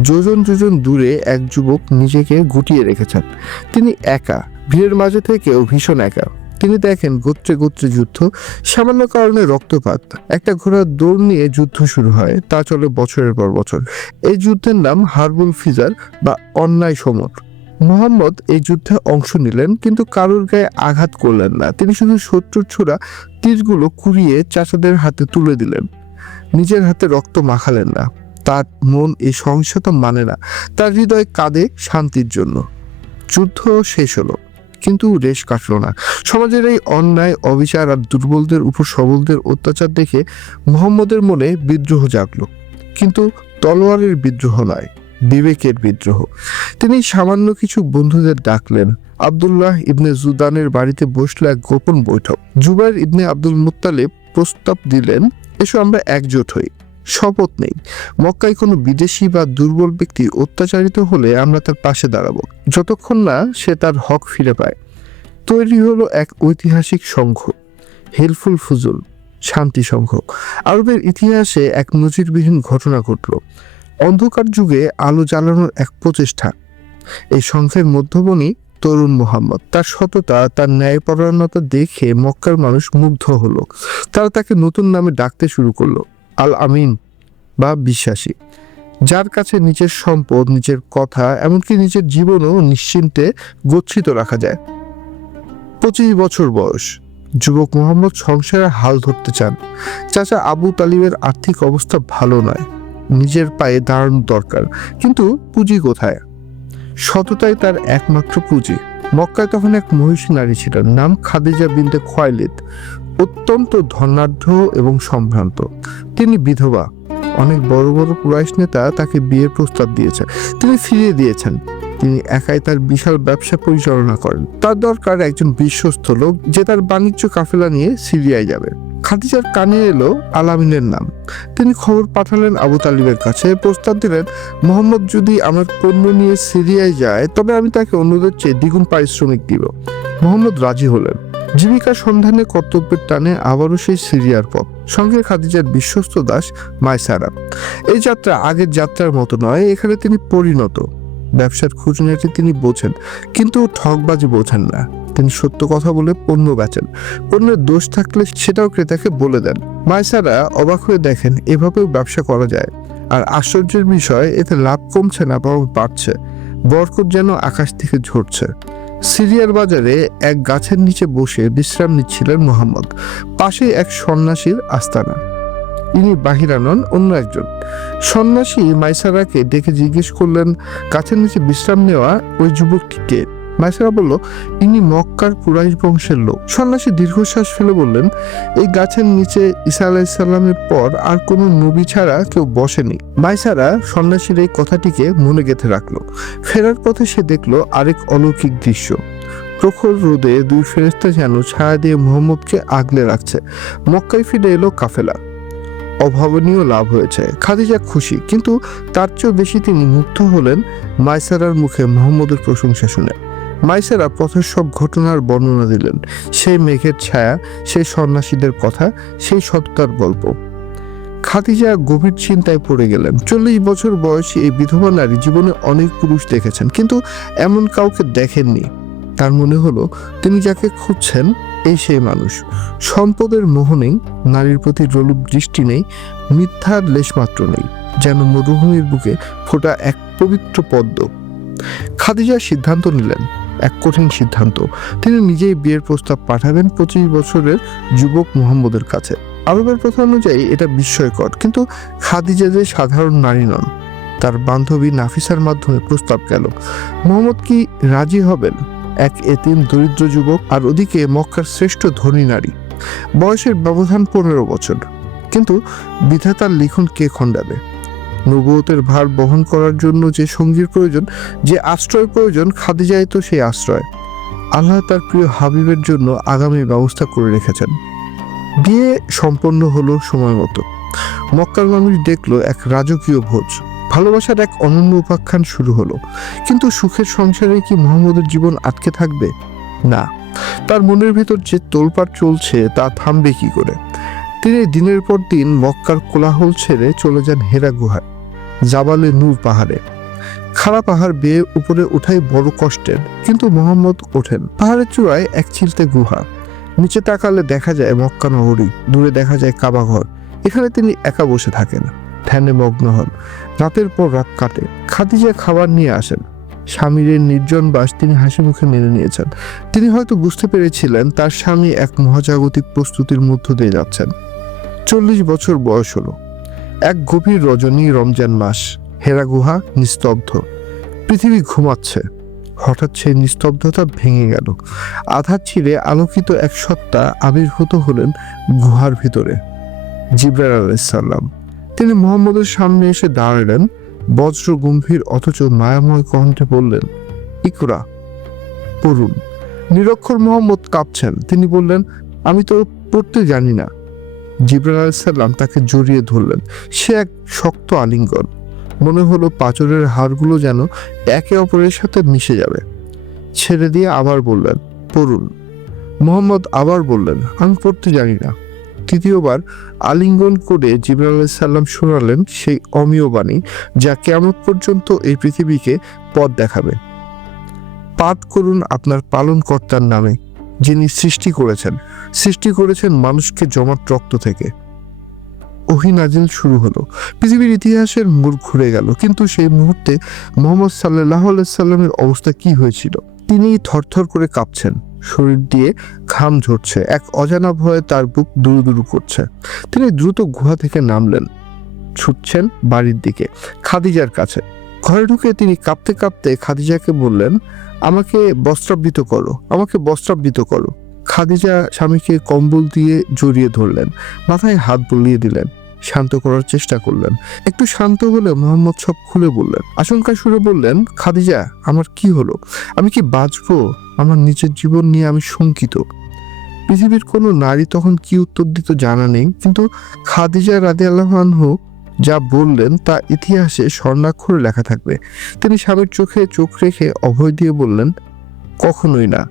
যোজন যোজন দূরে এক যুবক নিজেকে গুটিয়ে রেখেছেন। তিনি একা, ভিড়ের মাঝে থেকেও ভীষণ একা। তিনি দেখেন গোত্রে গোত্রে যুদ্ধ, সামান্য কারণে রক্তপাত। একটা ঘোড়ার দৌড় নিয়ে যুদ্ধ শুরু হয়, তা চলে বছরের পর বছর। এই যুদ্ধের নাম হারবুল ফিজার বা অন্যায় সমর। মোহাম্মদ এই যুদ্ধে অংশ নিলেন, কিন্তু কারোর গায়ে আঘাত করলেন না। তিনি শুধু শত্রুর ছোড়া তীরগুলো কুড়িয়ে চাচাদের হাতে তুলে দিলেন। নিজের হাতে রক্ত মাখালেন না। তার মন এই সহিংসতা মানে না। তার হৃদয় কাঁদে শান্তির জন্য। যুদ্ধ শেষ হলো, কিন্তু রেশ কাটলো না। সমাজের এই অন্যায়, অবিচার আর দুর্বলদের উপর সবলদের অত্যাচার দেখে মোহাম্মদের মনে বিদ্রোহ জাগলো। কিন্তু তলোয়ারের বিদ্রোহ নয়, বিবেকের বিদ্রোহ। তিনি সামান্য কিছু বন্ধুদের ডাকলেন। আব্দুল্লাহ ইবনে জুদানের বাড়িতে বসলো এক গোপন বৈঠক। জুবাইর ইবনে আব্দুল মুত্তালিব প্রস্তাব দিলেন, এসো আমরা একজোট হই। শপথ নেই, মক্কায় কোনো বিদেশি বা দুর্বল ব্যক্তি অত্যাচারিত হলে আমরা তার পাশে দাঁড়াবো, যতক্ষণ না সে তার হক ফিরে পায়। তৈরি হলো এক ঐতিহাসিক সংঘ। হেলফুল ফুজুল, শান্তি সংঘ। আরবের ইতিহাসে এক নজিরবিহীন ঘটনা ঘটল। অন্ধকার যুগে আলো জ্বালানোর এক প্রচেষ্টা। এই সংঘের মধ্যমণি তরুণ মুহাম্মদ। তার সততা, তার ন্যায়পরায়ণতা দেখে মক্কার মানুষ মুগ্ধ হলো। তারা তাকে নতুন নামে ডাকতে শুরু করলো, আল আমিন বা বিশ্বাসী, যার কাছে নিজের সম্পদ, নিজের কথা, এমনকি নিজের জীবনও নিশ্চিন্তে গচ্ছিত রাখা যায়। 25 বছর বয়স, যুবক মোহাম্মদ সংসারে হাল ধরতে চান। চাচা আবু তালিবের আর্থিক অবস্থা ভালো নয়, নিজের পায়ে দাঁড়ানো দরকার, কিন্তু পুঁজি কোথায়? সততাই তার একমাত্র পুঁজি। মক্কায় তখন এক মহিষী নারী ছিলেন, নাম খাদিজা বিনতে খুয়াইলিদ, অত্যন্ত ধনাঢ্য এবং সম্ভ্রান্ত। তিনি বিধবা। অনেক বড় বড় কুরাইশ নেতা তাকে বিয়ের প্রস্তাব দিয়েছে, তিনি ফিরিয়ে দিয়েছেন। তিনি একাই তার বিশাল ব্যবসা পরিচালনা করেন। তার দরকার একজন বিশ্বস্ত লোক যে তার বাণিজ্য কাফেলা নিয়ে সিরিয়ায় যাবে। খাদিজার কানে এলো আলামিনের নাম। তিনি খবর পাঠালেন আবু তালিবের কাছে, প্রস্তাব দিলেন, মোহাম্মদ যদি আমার পণ্য নিয়ে সিরিয়ায় যায় তবে আমি তাকে অন্যদের চেয়ে দ্বিগুণ পারিশ্রমিক দিব। মোহাম্মদ রাজি হলেন। জীবিকার সন্ধানে কর্তব্যের টানে আবারও সেই সিরিয়ার পথ। সঙ্গে খাদিজার বিশ্বস্ত দাস মায়সারা। এই যাত্রা আগের যাত্রার মতো নয়, এখানে তিনি পরিণত। ব্যবসার খুঁটিনাটি তিনি বোঝেন, কিন্তু ঠকবাজি বোঝেন না। তিনি সত্য কথা বলে পণ্য বেচেন, পণ্যের দোষ থাকলে সেটাও ক্রেতাকে বলে দেন। মায়সারা অবাক হয়ে দেখেন এভাবেও ব্যবসা করা যায়। আর আশ্চর্যের বিষয়, এতে লাভ কমছে না, বরং বাড়ছে। বরকত যেন আকাশ থেকে ঝরছে। সিরিয়ার বাজারে এক গাছের নিচে বসে বিশ্রাম নিচ্ছিলেন মোহাম্মদ। পাশে এক সন্ন্যাসীর আস্তানা। ইনি বাহিরা নন, অন্য একজন। সন্ন্যাসী মাইসারাকে ডেকে জিজ্ঞেস করলেন, গাছের নিচে বিশ্রাম নেওয়া ওই যুবকটি কে? মাইসারা বলল, ইনি মক্কার কুরাইশ বংশের লোক। সন্ন্যাসী দীর্ঘশ্বাস ফেলে বললেন, এই গাছের নিচে ঈসা আলাইহিসসালামের পর আর কোনো নবী ছাড়া কেউ বসেনি। মাইসারা সন্ন্যাসীর এই কথাটিকে মনে গেঁথে রাখলো। ফেরার পথে সে দেখলো আরেক অলৌকিক দৃশ্য। প্রখর রোদে দুই ফেরেশতা যেন ছায়া দিয়ে মুহাম্মদকে আগলে রাখছে। মক্কায় ফিরে এলো কাফেলা। অভাবনীয় লাভ হয়েছে। খাদিজা খুশি, কিন্তু তার চেয়েও বেশি তিনি মুগ্ধ হলেন মাইসারার মুখে মুহাম্মদের প্রশংসা শুনে। মাইসারা পথের সব ঘটনার বর্ণনা দিলেন, সেই মেঘের ছায়া, সেই সন্ন্যাসীদের কথা, সেই সত্তার গল্প। খাদিজা গভীর চিন্তায় পড়ে গেলেন। 40 বছর বয়সী এই বিধবা নারী জীবনে অনেক পুরুষ দেখেছেন, কিন্তু এমন কাউকে দেখেননি। তার মনে হলো তিনি যাকে খুঁজছেন এই সেই মানুষ। সম্পদের মোহ নেই, নারীর প্রতি লোলুপ দৃষ্টি নেই, মিথ্যার লেশমাত্র নেই, যেন মরুভূমির বুকে ফোটা এক পবিত্র পদ্ম। খাদিজা সিদ্ধান্ত নিলেন, এক কঠিন সিদ্ধান্ত। তিনি নিজেই বিয়ের প্রস্তাব পাঠাবেন 25 বছরের যুবক মুহাম্মদের কাছে। আরবের প্রথা অনুযায়ী এটা বিস্ময়কর, কিন্তু খাদিজা যে সাধারণ নারী নন। তার বান্ধবী নাফিসার মাধ্যমে প্রস্তাব গেল। মুহাম্মদ কি রাজি হবেন? এক এতিম দরিদ্র যুবক, আর ওদিকে মক্কার শ্রেষ্ঠ ধনী নারী। বয়সের ব্যবধান 15 বছর, কিন্তু বিধাতার লিখন কে খণ্ডাবে? নবুয়তের ভার বহন করার জন্য যে সঙ্গীর প্রয়োজন, যে আশ্রয় প্রয়োজন, খাদিজাই তো সেই আশ্রয়। আল্লাহ তার প্রিয় হাবিবের জন্য আগামী ব্যবস্থা করে রেখেছেন। বিয়ে সম্পন্ন হলো সময় মতো। মক্কার মানুষ দেখলো এক রাজকীয় ভোজ। ভালোবাসার এক অনন্য উপাখ্যান শুরু হলো। কিন্তু সুখের সংসারে কি মুহাম্মদের জীবন আটকে থাকবে? না, তার মনের ভিতর যে তোলপাড় চলছে তা থামবে কি করে? তিনি দিনের পর দিন মক্কার কোলাহল ছেড়ে চলে যান হেরা গুহায়, জাবালে নূর পাহাড়ে। খাড়া পাহাড় বেয়ে উপরে ওঠাই বড় কষ্টের, কিন্তু মুহাম্মদ ওঠেন। পাহাড়ের চূড়ায় এক চিলতে গুহা। নিচে তাকালে দেখা যায় মক্কা নগরী, দূরে দেখা যায় কাবা ঘর। এখানে তিনি একা বসে থাকেন, ধ্যানে মগ্ন হন। রাতের পর রাত কাটে। খাদিজা খাবার নিয়ে আসেন। স্বামীর নির্জন বাস তিনি হাসি মুখে মেনে নিয়েছেন। তিনি হয়তো বুঝতে পেরেছিলেন তার স্বামী এক মহাজাগতিক প্রস্তুতির মধ্য দিয়ে যাচ্ছেন। 40 বছর বয়স হলো। এক গভীর রজনী, রমজান মাস। হেরা গুহা নিস্তব্ধ, পৃথিবী ঘুমাচ্ছে। হঠাৎ সেই নিস্তব্ধতা ভেঙে গেল। আধার ছিঁড়ে আলোকিত এক সত্তা আবির্ভূত হলেন গুহার ভিতরে। জিবরাইল আলাইহিস সালাম। তিনি মুহাম্মদের সামনে এসে দাঁড়ালেন। বজ্র গম্ভীর অথচ মায়াময় কণ্ঠে বললেন, ইকরা, পড়ুন। নিরক্ষর মুহাম্মদ কাঁপছেন। তিনি বললেন, আমি তো পড়তে জানি না। জিবরাইল আলাইহিস সালাম তাকে জড়িয়ে ধরলেন। সে এক শক্ত আলিঙ্গন। মনে হলো পাঁজরের হাড়গুলো যেন একে অপরের সাথে মিশে যাবে। ছেড়ে দিয়ে আবার বললেন, পড়ুন। মুহাম্মদ আবার বললেন, আমি পড়তে জানি না। তৃতীয়বার আলিঙ্গন করে জিবরাইল আলাইহিস সালাম শোনালেন সেই অমীয় বাণী যা কিয়ামত পর্যন্ত এই পৃথিবীকে পথ দেখাবে। পাঠ করুন আপনার পালনকর্তার নামে, যিনি সৃষ্টি করেছেন মানুষকে জমাট রক্ত থেকে। ওহী নাজিল শুরু হলো। পৃথিবীর ইতিহাসের মোড় ঘুরে গেল। কিন্তু সেই মুহূর্তে মুহাম্মদ সাল্লাল্লাহু আলাইহি সাল্লামের অবস্থা কি হয়েছিল? তিনি থরথর করে কাঁপছেন, শরীর দিয়ে ঘাম ঝরছে, এক অজানা ভয়ে তার বুক দুরুদুরু করছে। তিনি দ্রুত গুহা থেকে নামলেন, ছুটছেন বাড়ির দিকে, খাদিজার কাছে। ঘরে ঢুকে তিনি কাঁপতে কাঁপতে খাদিজাকে বললেন, আমাকে বস্ত্রাবৃত করো। খাদিজা স্বামীকে কম্বল দিয়ে জড়িয়ে ধরলেন, মাথায় হাত বুলিয়ে দিলেন, শান্ত করার চেষ্টা করলেন। একটু শান্ত হলে মোহাম্মদ সব খুলে বললেন। আশঙ্কা সুরে বললেন, খাদিজা, আমার কি হলো? আমি কি বাঁচবো? আমার নিজের জীবন নিয়ে আমি শঙ্কিত। পৃথিবীর কোনো নারী তখন কি উত্তর দিত জানা নেই, কিন্তু খাদিজা রাদিয়াল্লাহু আনহু যা বললেন তা ইতিহাসে স্বর্ণাক্ষরে লেখা থাকবে। তিনি স্বামীর চোখে চোখ রেখে অভয় দিয়ে বললেন, কখনোই না।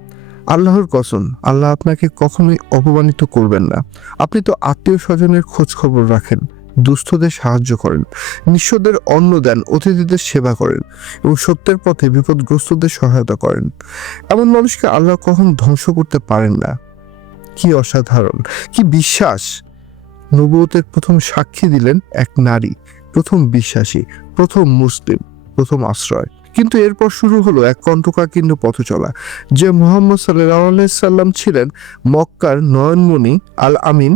আল্লাহর কসম, আল্লাহ আপনাকে কখনোই অপমানিত করবেন না। আপনি তো আত্মীয় স্বজনের খোঁজ খবর রাখেন, দুস্থদের সাহায্য করেন, নিঃস্বদের অন্ন দেন, অতিথিদের সেবা করেন এবং সত্যের পথে বিপদগ্রস্তদের সহায়তা করেন। এমন মানুষকে আল্লাহ কখনো ধ্বংস করতে পারেন না। কি অসাধারণ, কি বিশ্বাস! নবুয়তের প্রথম সাক্ষী দিলেন এক নারী, প্রথম বিশ্বাসী, প্রথম মুসলিম, প্রথম আশ্রয়। কিন্তু এরপর শুরু হলো এক কণ্টকাকীর্ণ পথ চলা। যে মুহাম্মদ সাল্লাল্লাহু আলাইহি সাল্লাম ছিলেন মক্কার নয়নমণি আল আমিন,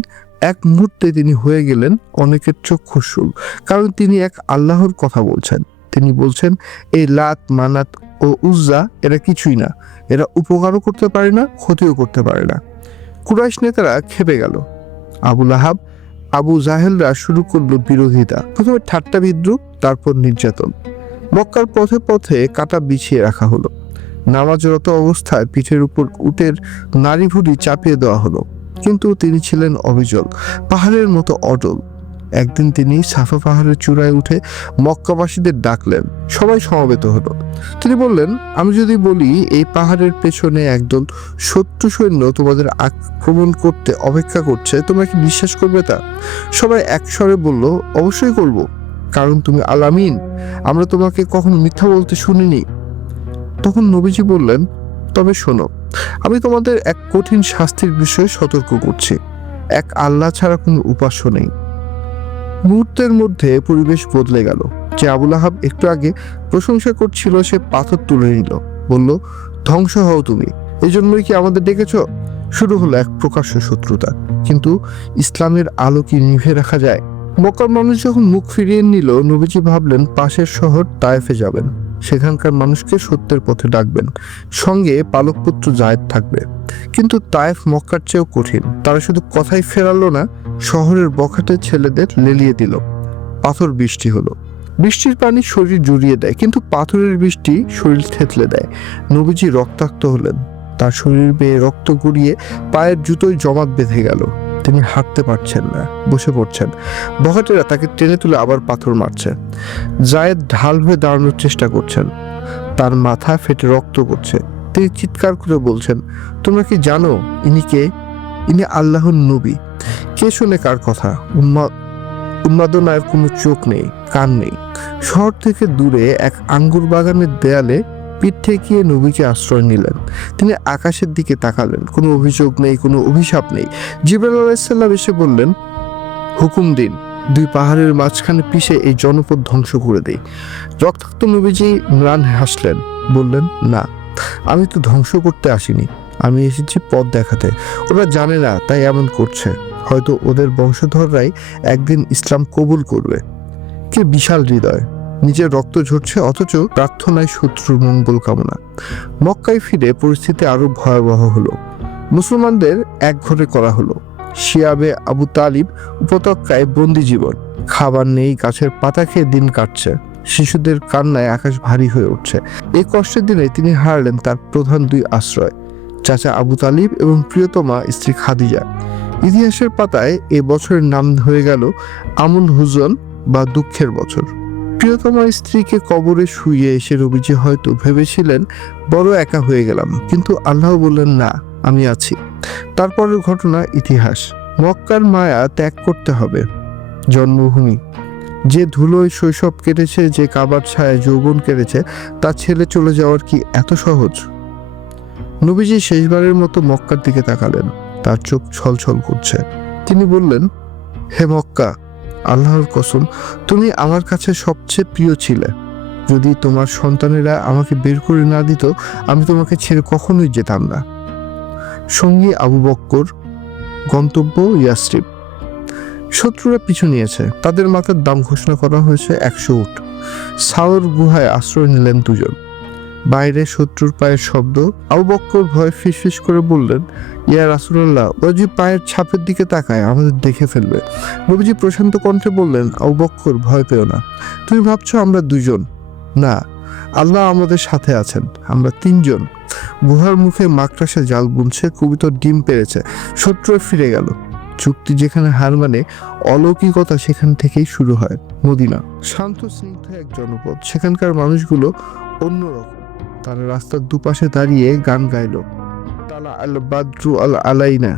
এক মুহূর্তে তিনি হয়ে গেলেন অনেকের চক্ষুশূল। কারণ তিনি এক আল্লাহর কথা বলছেন। তিনি বলছেন, এই লাত, মানাত ও উজ্জা এরা কিছুই না। এরা উপকারও করতে পারে না, ক্ষতিও করতে পারে না। কুরাইশ নেতারা খেপে গেল। আবু লাহাব, আবু জাহেলরা শুরু করলো বিরোধিতা। প্রথমে ঠাট্টা বিদ্রুপ, তারপর নির্যাতন। মক্কার পথে পথে কাটা বিছিয়ে রাখা হলো। নামাজরত অবস্থায় পিঠের উপর উটের নাড়ি ভুঁড়ি চাপিয়ে দেওয়া হলো। কিন্তু তিনি ছিলেন অবিচল, পাহাড়ের মতো অটল। একদিন তিনি সাফা পাহাড়ের চূড়ায় উঠে মক্কাবাসীদের ডাকলেন। সবাই সমবেত হলো। তিনি বললেন, আমি যদি বলি এই পাহাড়ের পেছনে একদল শত্রু সৈন্য তোমাদের আক্রমণ করতে অপেক্ষা করছে, তোমরা কি বিশ্বাস করবে তা? সবাই একস্বরে বলল, অবশ্যই করব, কারণ তুমি আল আমিন, আমরা তোমাকে কখনো মিথ্যা বলতে শুনিনি। তখন নবীজি বললেন, তবে শোনো, আমি তোমাদের এক কঠিন শাস্তির বিষয়ে সতর্ক করছি। এক আল্লাহ ছাড়া কোনো উপাস্য নেই। মুহূর্তের মধ্যে পরিবেশ বদলে গেল। যে আবু লাহাব একটু আগে প্রশংসা করছিল, সে পাথর তুলে নিল, বলল, ধ্বংস হও তুমি, এই জন্যই কি আমাদের ডেকেছ? শুরু হলো এক প্রকাশ্য শত্রুতা। কিন্তু ইসলামের আলো কি নিভে রাখা যায়? মক্কার মানুষ যখন মুখ ফিরিয়ে নিল, নবীজি ভাবলেন পাশের শহর তায়েফে যাবেন, সেখানকার মানুষকে সত্যের পথে ডাকবেন, সঙ্গে পালক পুত্র জায়েদ থাকবে। কিন্তু তায়েফ মক্কার চেয়েও কঠিন। তারা শুধু কথাই ফেরালো না, শহরের বখাটে ছেলেদের লেলিয়ে দিল। পাথর বৃষ্টি হলো। বৃষ্টির পানি শরীর জুড়িয়ে দেয়, কিন্তু পাথরের বৃষ্টি শরীর থেতলে দেয়। নবীজি রক্তাক্ত হলেন, তার শরীর বেয়ে রক্ত গড়িয়ে পায়ের জুতোয় জমাট বেঁধে গেল। তিনি হাঁটতে পারছেন না, বসে পড়ছেন। বখাটেরা তাকে টেনে তুলে আবার পাথর মারছে। জায়েদ ঢাল হয়ে দাঁড়ানোর চেষ্টা করছেন, তার মাথা ফেটে রক্ত পড়ছে। তিনি চিৎকার করে বলছেন, তোমরা কি জানো ইনি কে? ইনি আল্লাহর নবী। কে শুনে কার কথা? উন্মাদনার কোনো চোখ নেই, কান নেই। শহর থেকে দূরে এক আঙ্গুর বাগানের দেয়ালে পিঠ ঠেকিয়ে নবীকে আশ্রয় নিলেন। তিনি আকাশের দিকে তাকালেন। কোনো অভিযোগ নেই, কোনো অভিশাপ নেই। জিবরাইল আলাইহিস সালাম এসে বললেন, হুকুম দিন, দুই পাহাড়ের মাঝখানে পিষে এই জনপদ ধ্বংস করে দেই। রক্তাক্ত নবীজি ম্লান হাসলেন, বললেন, না, আমি তো ধ্বংস করতে আসিনি, আমি এসেছি পথ দেখাতে। ওরা জানে না, তাই এমন করছে। হয়তো ওদের বংশধররাই একদিন ইসলাম কবুল করবে। কে বিশাল হৃদয়! নিজের রক্ত ঝরছে, অথচ প্রার্থনায় শত্রুর মঙ্গল কামনা। মক্কায় ফিরে পরিস্থিতি আরো ভয়াবহ হলো। মুসলমানদের এক ঘরে করা হলো। শিয়াবে আবু তালিব উপত্যকায় বন্দি জীবন। খাবার নেই, গাছের পাতা খেয়ে দিন কাটছে। শিশুদের কান্নায় আকাশ ভারী হয়ে উঠছে। এই কষ্টের দিনে তিনি হারালেন তার প্রধান দুই আশ্রয়, চাচা আবু তালিব এবং প্রিয়তমা স্ত্রী খাদিজা। ইতিহাসের পাতায় এ বছরের নাম হয়ে গেল আমুল হুজন বা দুঃখের বছর। প্রিয়তমা স্ত্রীকে কবরে শুইয়ে এসে নবীজি হয়তো ভেবেছিলেন বড় একা হয়ে গেলাম, কিন্তু আল্লাহ বললেন, না, আমি আছি। তারপরের ঘটনা ইতিহাস। মক্কার মায়া ত্যাগ করতে হবে। জন্মভূমি, যে ধুলোয় শৈশব কেটেছে, যে কাবার ছায়া যৌবন কেটেছে, তার ছেলে চলে যাওয়ার কি এত সহজ? নবীজি শেষবারের মতো মক্কার দিকে তাকালেন। তার চোখ ছলছল করছে। তিনি বললেন, হে মক্কা, আল্লাহর কসম, তুমি আমার কাছে সবচেয়ে প্রিয় ছিলে। যদি তোমার সন্তানেরা আমাকে বের করে না দিত, আমি তোমাকে ছেড়ে কখনোই যেতাম না। সঙ্গী আবু বক্কর, গন্তব্য ইয়াসরিব। শত্রুরা পিছু নিয়েছে। তাদের মাথার দাম ঘোষণা করা হয়েছে 100 উট। সাওর গুহায় আশ্রয় নিলেন দুজন। বাইরে শত্রুর পায়ের শব্দ। আবু বক্কর ভয়ে ফিসফিস করে বললেন, ইয়া রাসূলুল্লাহ, ওরা যে পায়ের ছাপের দিকে তাকায়, আমাদের দেখে ফেলবে। নবীজি প্রশান্ত কণ্ঠে বললেন, আবু বক্কর, ভয় পেও না। তুমি ভাবছো আমরা দুজন? না, আল্লাহ আমাদের সাথে আছেন। আমরা 3 জন। গুহার মুখে মাকড়াসে জাল বুনছে, কবুতর ডিম পেড়েছে। শত্রু ফিরে গেল। চুক্তি যেখানে হার মানে, অলৌকিকতা সেখান থেকেই শুরু হয়। মদিনা শান্ত স্নিগ্ধ এক জনপদ। সেখানকার মানুষগুলো অন্যরকম। তারা রাস্তার দুপাশে দাঁড়িয়ে গান গাইল, তালা আল বাদ্রু আল আলাইনা,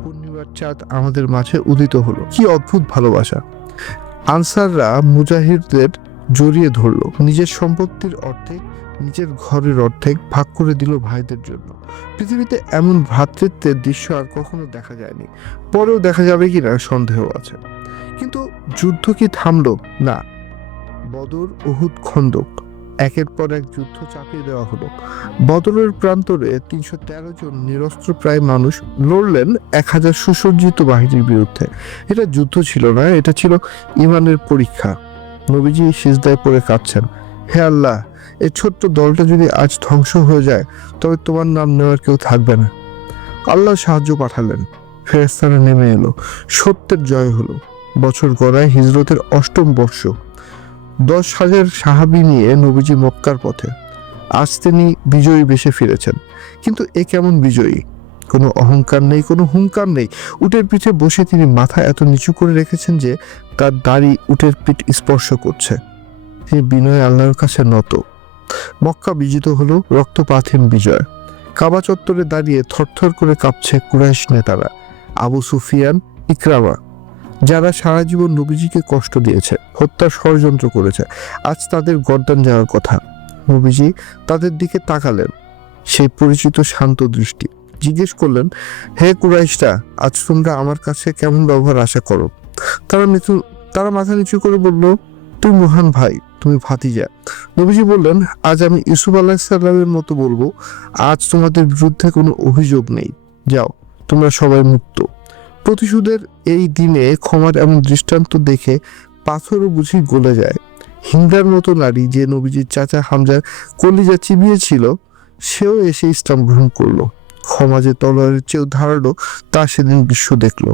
পূর্ণিমার চাঁদ আমাদের মাঝে উদিত হলো। কি অদ্ভুত ভালোবাসা! আনসাররা মুজাহিদদের জড়িয়ে ধরলো। নিজের সম্পত্তির অর্ধেক, নিজের ঘরের অর্ধেক ভাগ করে দিল ভাইদের জন্য। পৃথিবীতে এমন ভ্রাতৃত্বের দৃশ্য আর কখনো দেখা যায়নি। পরেও দেখা যাবে কিনা সন্দেহ আছে। কিন্তু যুদ্ধ কি থামলো? না। বদর, উহুদ, খন্দক, একের পর এক যুদ্ধ চাপিয়ে দেওয়া হলো। বদরের প্রান্তরে 313 জন নিরস্ত্র প্রায় মানুষ লড়লেন 1000 সুসজ্জিত বাহিনীর বিরুদ্ধে। এটা যুদ্ধ ছিল না, এটা ছিল ইমানের পরীক্ষা। নবীজি সিজদায় পড়ে কাঁদছেন, হে আল্লাহ, এই ছোট্ট দলটা যদি আজ ধ্বংস হয়ে যায়, তবে তোমার নাম নেওয়ার কেউ থাকবে না। আল্লাহ সাহায্য পাঠালেন। ফেরেশতারা নেমে এলো। সত্যের জয় হলো। বছর গড়ায় হিজরতের 8ম বর্ষ। 10,000 সাহাবী নিয়ে নবীজি মক্কার পথে। আজ তিনি বিজয়ী বেশে ফিরেছেন। কিন্তু এ কেমন বিজয়ী? কোনো অহংকার নেই, কোনো হুঙ্কার নেই। উটের পিঠে বসে তিনি মাথা এত নিচু করে রেখেছেন যে তার দাড়ি উটের পিঠ স্পর্শ করছে। তিনি বিনয়ে আল্লাহর কাছে নত। মক্কা বিজিত হলো, রক্তপাতহীন বিজয়। কাবা চত্বরে দাঁড়িয়ে থরথর করে কাঁপছে কুরাইশ নেতারা, আবু সুফিয়ান, ইকরামা, যারা সারা জীবন নবীজিকে কষ্ট দিয়েছে, হত্যার ষড়যন্ত্র করেছে। আজ তাদের গর্দান যাওয়ার কথা। নবীজি তাদের দিকে তাকালেন, সেই পরিচিত শান্ত দৃষ্টি। জিজ্ঞেস করলেন, হে কুরাইশরা, আজ তোমরা আমার কাছে কেমন ব্যবহার আশা করো? তারা মাথা নিচু করে বলল, তুই মহান ভাই, তুমি ভাতিজা। নবীজি বললেন, আজ আমি ইউসুফ আলাইহিসসালামের মতো বলবো, আজ তোমাদের বিরুদ্ধে কোনো অভিযোগ নেই। যাও, তোমরা সবাই মুক্ত। প্রতিশোধের এই দিনে ক্ষমার এমন দৃষ্টান্ত দেখে পাথরও বুঝি গলে যায়। হিন্দার মতো নারী, যে নবীজির চাচা হামজার কলিজা চিবিয়েছিল, সেও এসে ইসলাম গ্রহণ করলো। ক্ষমা যে তলোয়ারের চেয়েও ধারালো, তা সেদিন বিশ্ব দেখলো।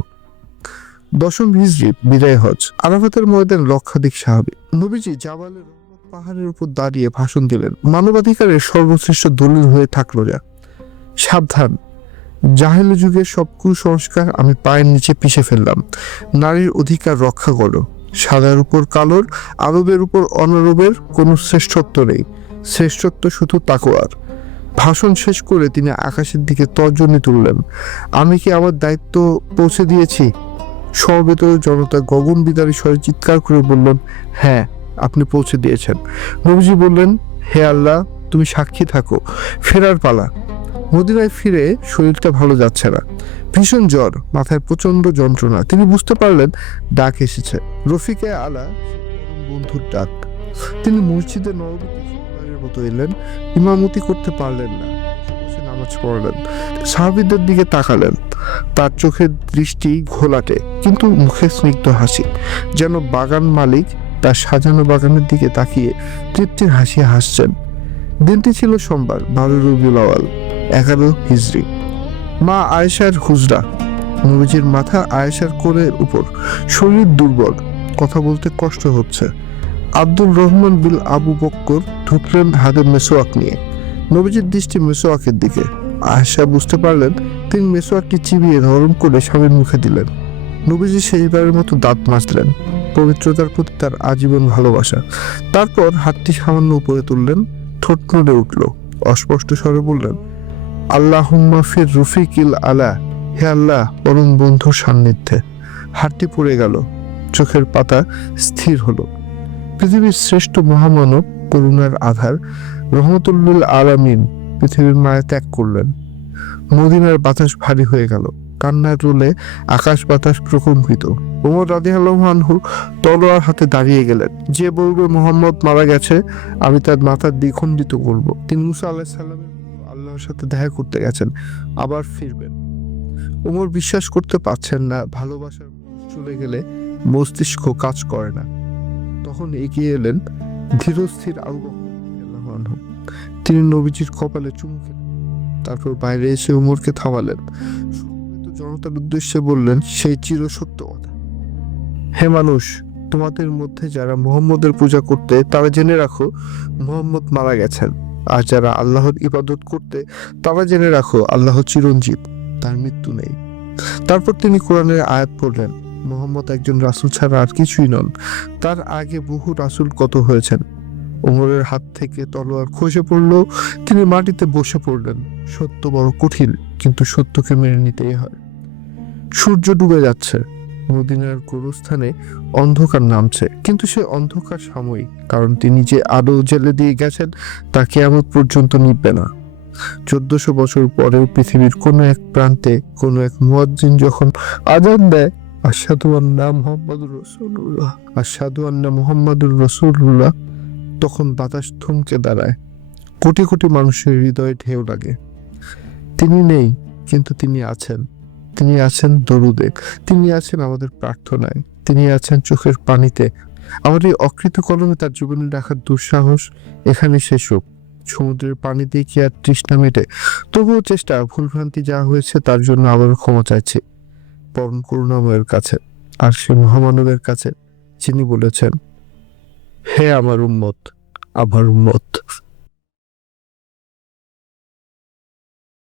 10ম হিজরি, বিদায় হজ। আরাফাতের ময়দান লক্ষাধিক সাহাবী। নবীজি জাবালের পাহাড়ের উপর দাঁড়িয়ে ভাষণ দিলেন। মানবাধিকারের সর্বশ্রেষ্ঠ দলিল হয়ে থাকলো যা। সাবধান, জাহেলি যুগের সব কুসংস্কার আমি পায়ের নিচে পিষে ফেললাম। নারীর অধিকার রক্ষা করো। সাদার উপর কালোর, আরবের উপর অনারবের কোনো শ্রেষ্ঠত্ব নেই। শ্রেষ্ঠত্ব শুধু তাকওয়ার। ভাষণ শেষ করে তিনি আকাশের দিকে তর্জনী তুললেন। আমি কি আমার দায়িত্ব পৌঁছে দিয়েছি? সমবেত জনতা গগন বিদারী স্বরে চিৎকার করে বললেন, হ্যাঁ, আপনি পৌঁছে দিয়েছেন। নবীজি বললেন, হে আল্লাহ, তুমি সাক্ষী থাকো, ফেরার পালা। মদিনায় ফিরে শরীরটা ভালো যাচ্ছে না। ভীষণ জ্বর, মাথায় প্রচন্ড যন্ত্রণা। তিনি বুঝতে পারলেন ডাক এসেছে। রফিকে আলা, বন্ধুর ডাক। তিনি মসজিদে নববীর মতো এলেন। ইমামতি করতে পারলেন না, নামাজ পড়লেন। সাহাবীদের দিকে তাকালেন। তার চোখের দৃষ্টি ঘোলাটে, কিন্তু মুখে স্নিগ্ধ হাসি, যেন বাগান মালিক তার সাজানো বাগানের দিকে তাকিয়ে তৃপ্তির হাসি হাসছেন। দিনটি ছিল সোমবার, 12 রবিউল আওয়াল, 11 হিজরি। মা আয়েশার হুজরা। নবীজির মাথা আয়েশার কোলের উপর। শরীর দুর্বল, কথা বলতে কষ্ট হচ্ছে। আব্দুল রহমান বিন আবু বক্কর ঢুকলেন হাতে মেসোয়াক নিয়ে। নবীজির দৃষ্টি মেসোয়াকের দিকে। আয়েশা বুঝতে পারলেন তিনি মেসোয়াকটি চিবিয়ে নরম করে স্বামীর মুখে দিলেন। নবীজি শেষবারের মতো দাঁত মাজলেন। পবিত্রতার প্রতি তার আজীবন ভালোবাসা। তারপর হাতটি সামান্য উপরে তুললেন। ঠোঁট নড়ে উঠল। অস্পষ্ট স্বরে বললেন, আল্লাহুম্মা ফির রফিকিল আলা, হে আল্লাহ পরম বন্ধুর সান্নিধ্যে। হাতটি পড়ে গেল, চোখের পাতা স্থির হলো। পৃথিবীর শ্রেষ্ঠ মহামানব, করুণার আধার, রহমতুল্লিল আলামিন পৃথিবীর মায়া ত্যাগ করলেন। মদিনার বাতাস ভারী হয়ে গেল, কান্নার রোলে আকাশ বাতাস প্রকম্পিত। ওমর রাদিয়াল্লাহু আনহু তলোয়ার হাতে দাঁড়িয়ে গেলেন। যে বলবে মোহাম্মদ মারা গেছে, আমি তার মাথা দ্বিখণ্ডিত করব। তিনি মুসা আলাইহিস সালামের আল্লাহর সাথে দেখা করতে গেছেন, আবার ফিরবেন। ওমর বিশ্বাস করতে পারছেন না, ভালোবাসার চলে গেলে মস্তিষ্ক কাজ করে না। তখন এগিয়ে এলেন ধীরস্থির আবু বকর রাদিয়াল্লাহু আনহু। তিনি নবীজির কপালে চুমু খেলেন, তারপর বাইরে এসে ওমরকে থামালেন। সমবেত জনতার উদ্দেশ্যে বললেন সেই চিরসত্য কথা, হে মানুষ, তোমাদের মধ্যে যারা মুহাম্মদের পূজা করতে তারা জেনে রাখো মুহাম্মদ মারা গেছেন, আর যারা আল্লাহর ইবাদত করতে তারা জেনে রাখো আল্লাহ চিরঞ্জীব, তার মৃত্যু নেই। তারপর তিনি কোরআনের আয়াত পড়লেন, মুহাম্মদ একজন রাসূল ছাড়া আর কিছুই নন, তার আগে বহু রাসূল কত হয়েছেন। ওমরের হাত থেকে তলোয়ার খসে পড়ল, তিনি মাটিতে বসে পড়লেন। সত্য বড় কঠিন, কিন্তু সত্যকে মেনে নিতেই হয়। সূর্য ডুবে যাচ্ছে, মদিনার গোরস্থানে অন্ধকার নামছে, কিন্তু সে অন্ধকার সাময়িক, কারণ তিনি যে আলো জ্বেলে দিয়ে গেছেন তা কিয়ামত পর্যন্ত নিভবে না। 1400 বছর পরেও পৃথিবীর কোনো এক প্রান্তে কোনো এক মুয়াজ্জিন যখন আযান দেয়, আশহাদু আন্না মুহাম্মাদুর রাসূলুল্লাহ, আশহাদু আন্না মুহাম্মাদুর রাসূলুল্লাহ, তখন বাতাস থমকে দাঁড়ায়, কোটি কোটি মানুষের হৃদয়ে ঢেউ লাগে। তিনি নেই, কিন্তু তিনি আছেন। তিনি আছেন দরুদে, তিনি আছেন আমাদের প্রার্থনায়, তিনি আছেন চোখের পানিতে। আমার এই অকৃত কলমে তার জীবনে রাখার দুঃসাহস এখানে শেষ হোক। সমুদ্রের পানি দিয়ে কি আর তৃষ্ণা মেটে? তবুও চেষ্টা, ভুলভ্রান্তি যা হয়েছে তার জন্য আবারও ক্ষমা চাইছি পরম করুণাময়ের কাছে, আর সে মহামানবের কাছে, যিনি বলেছেন, হে আমার উম্মত, আমার উম্মত।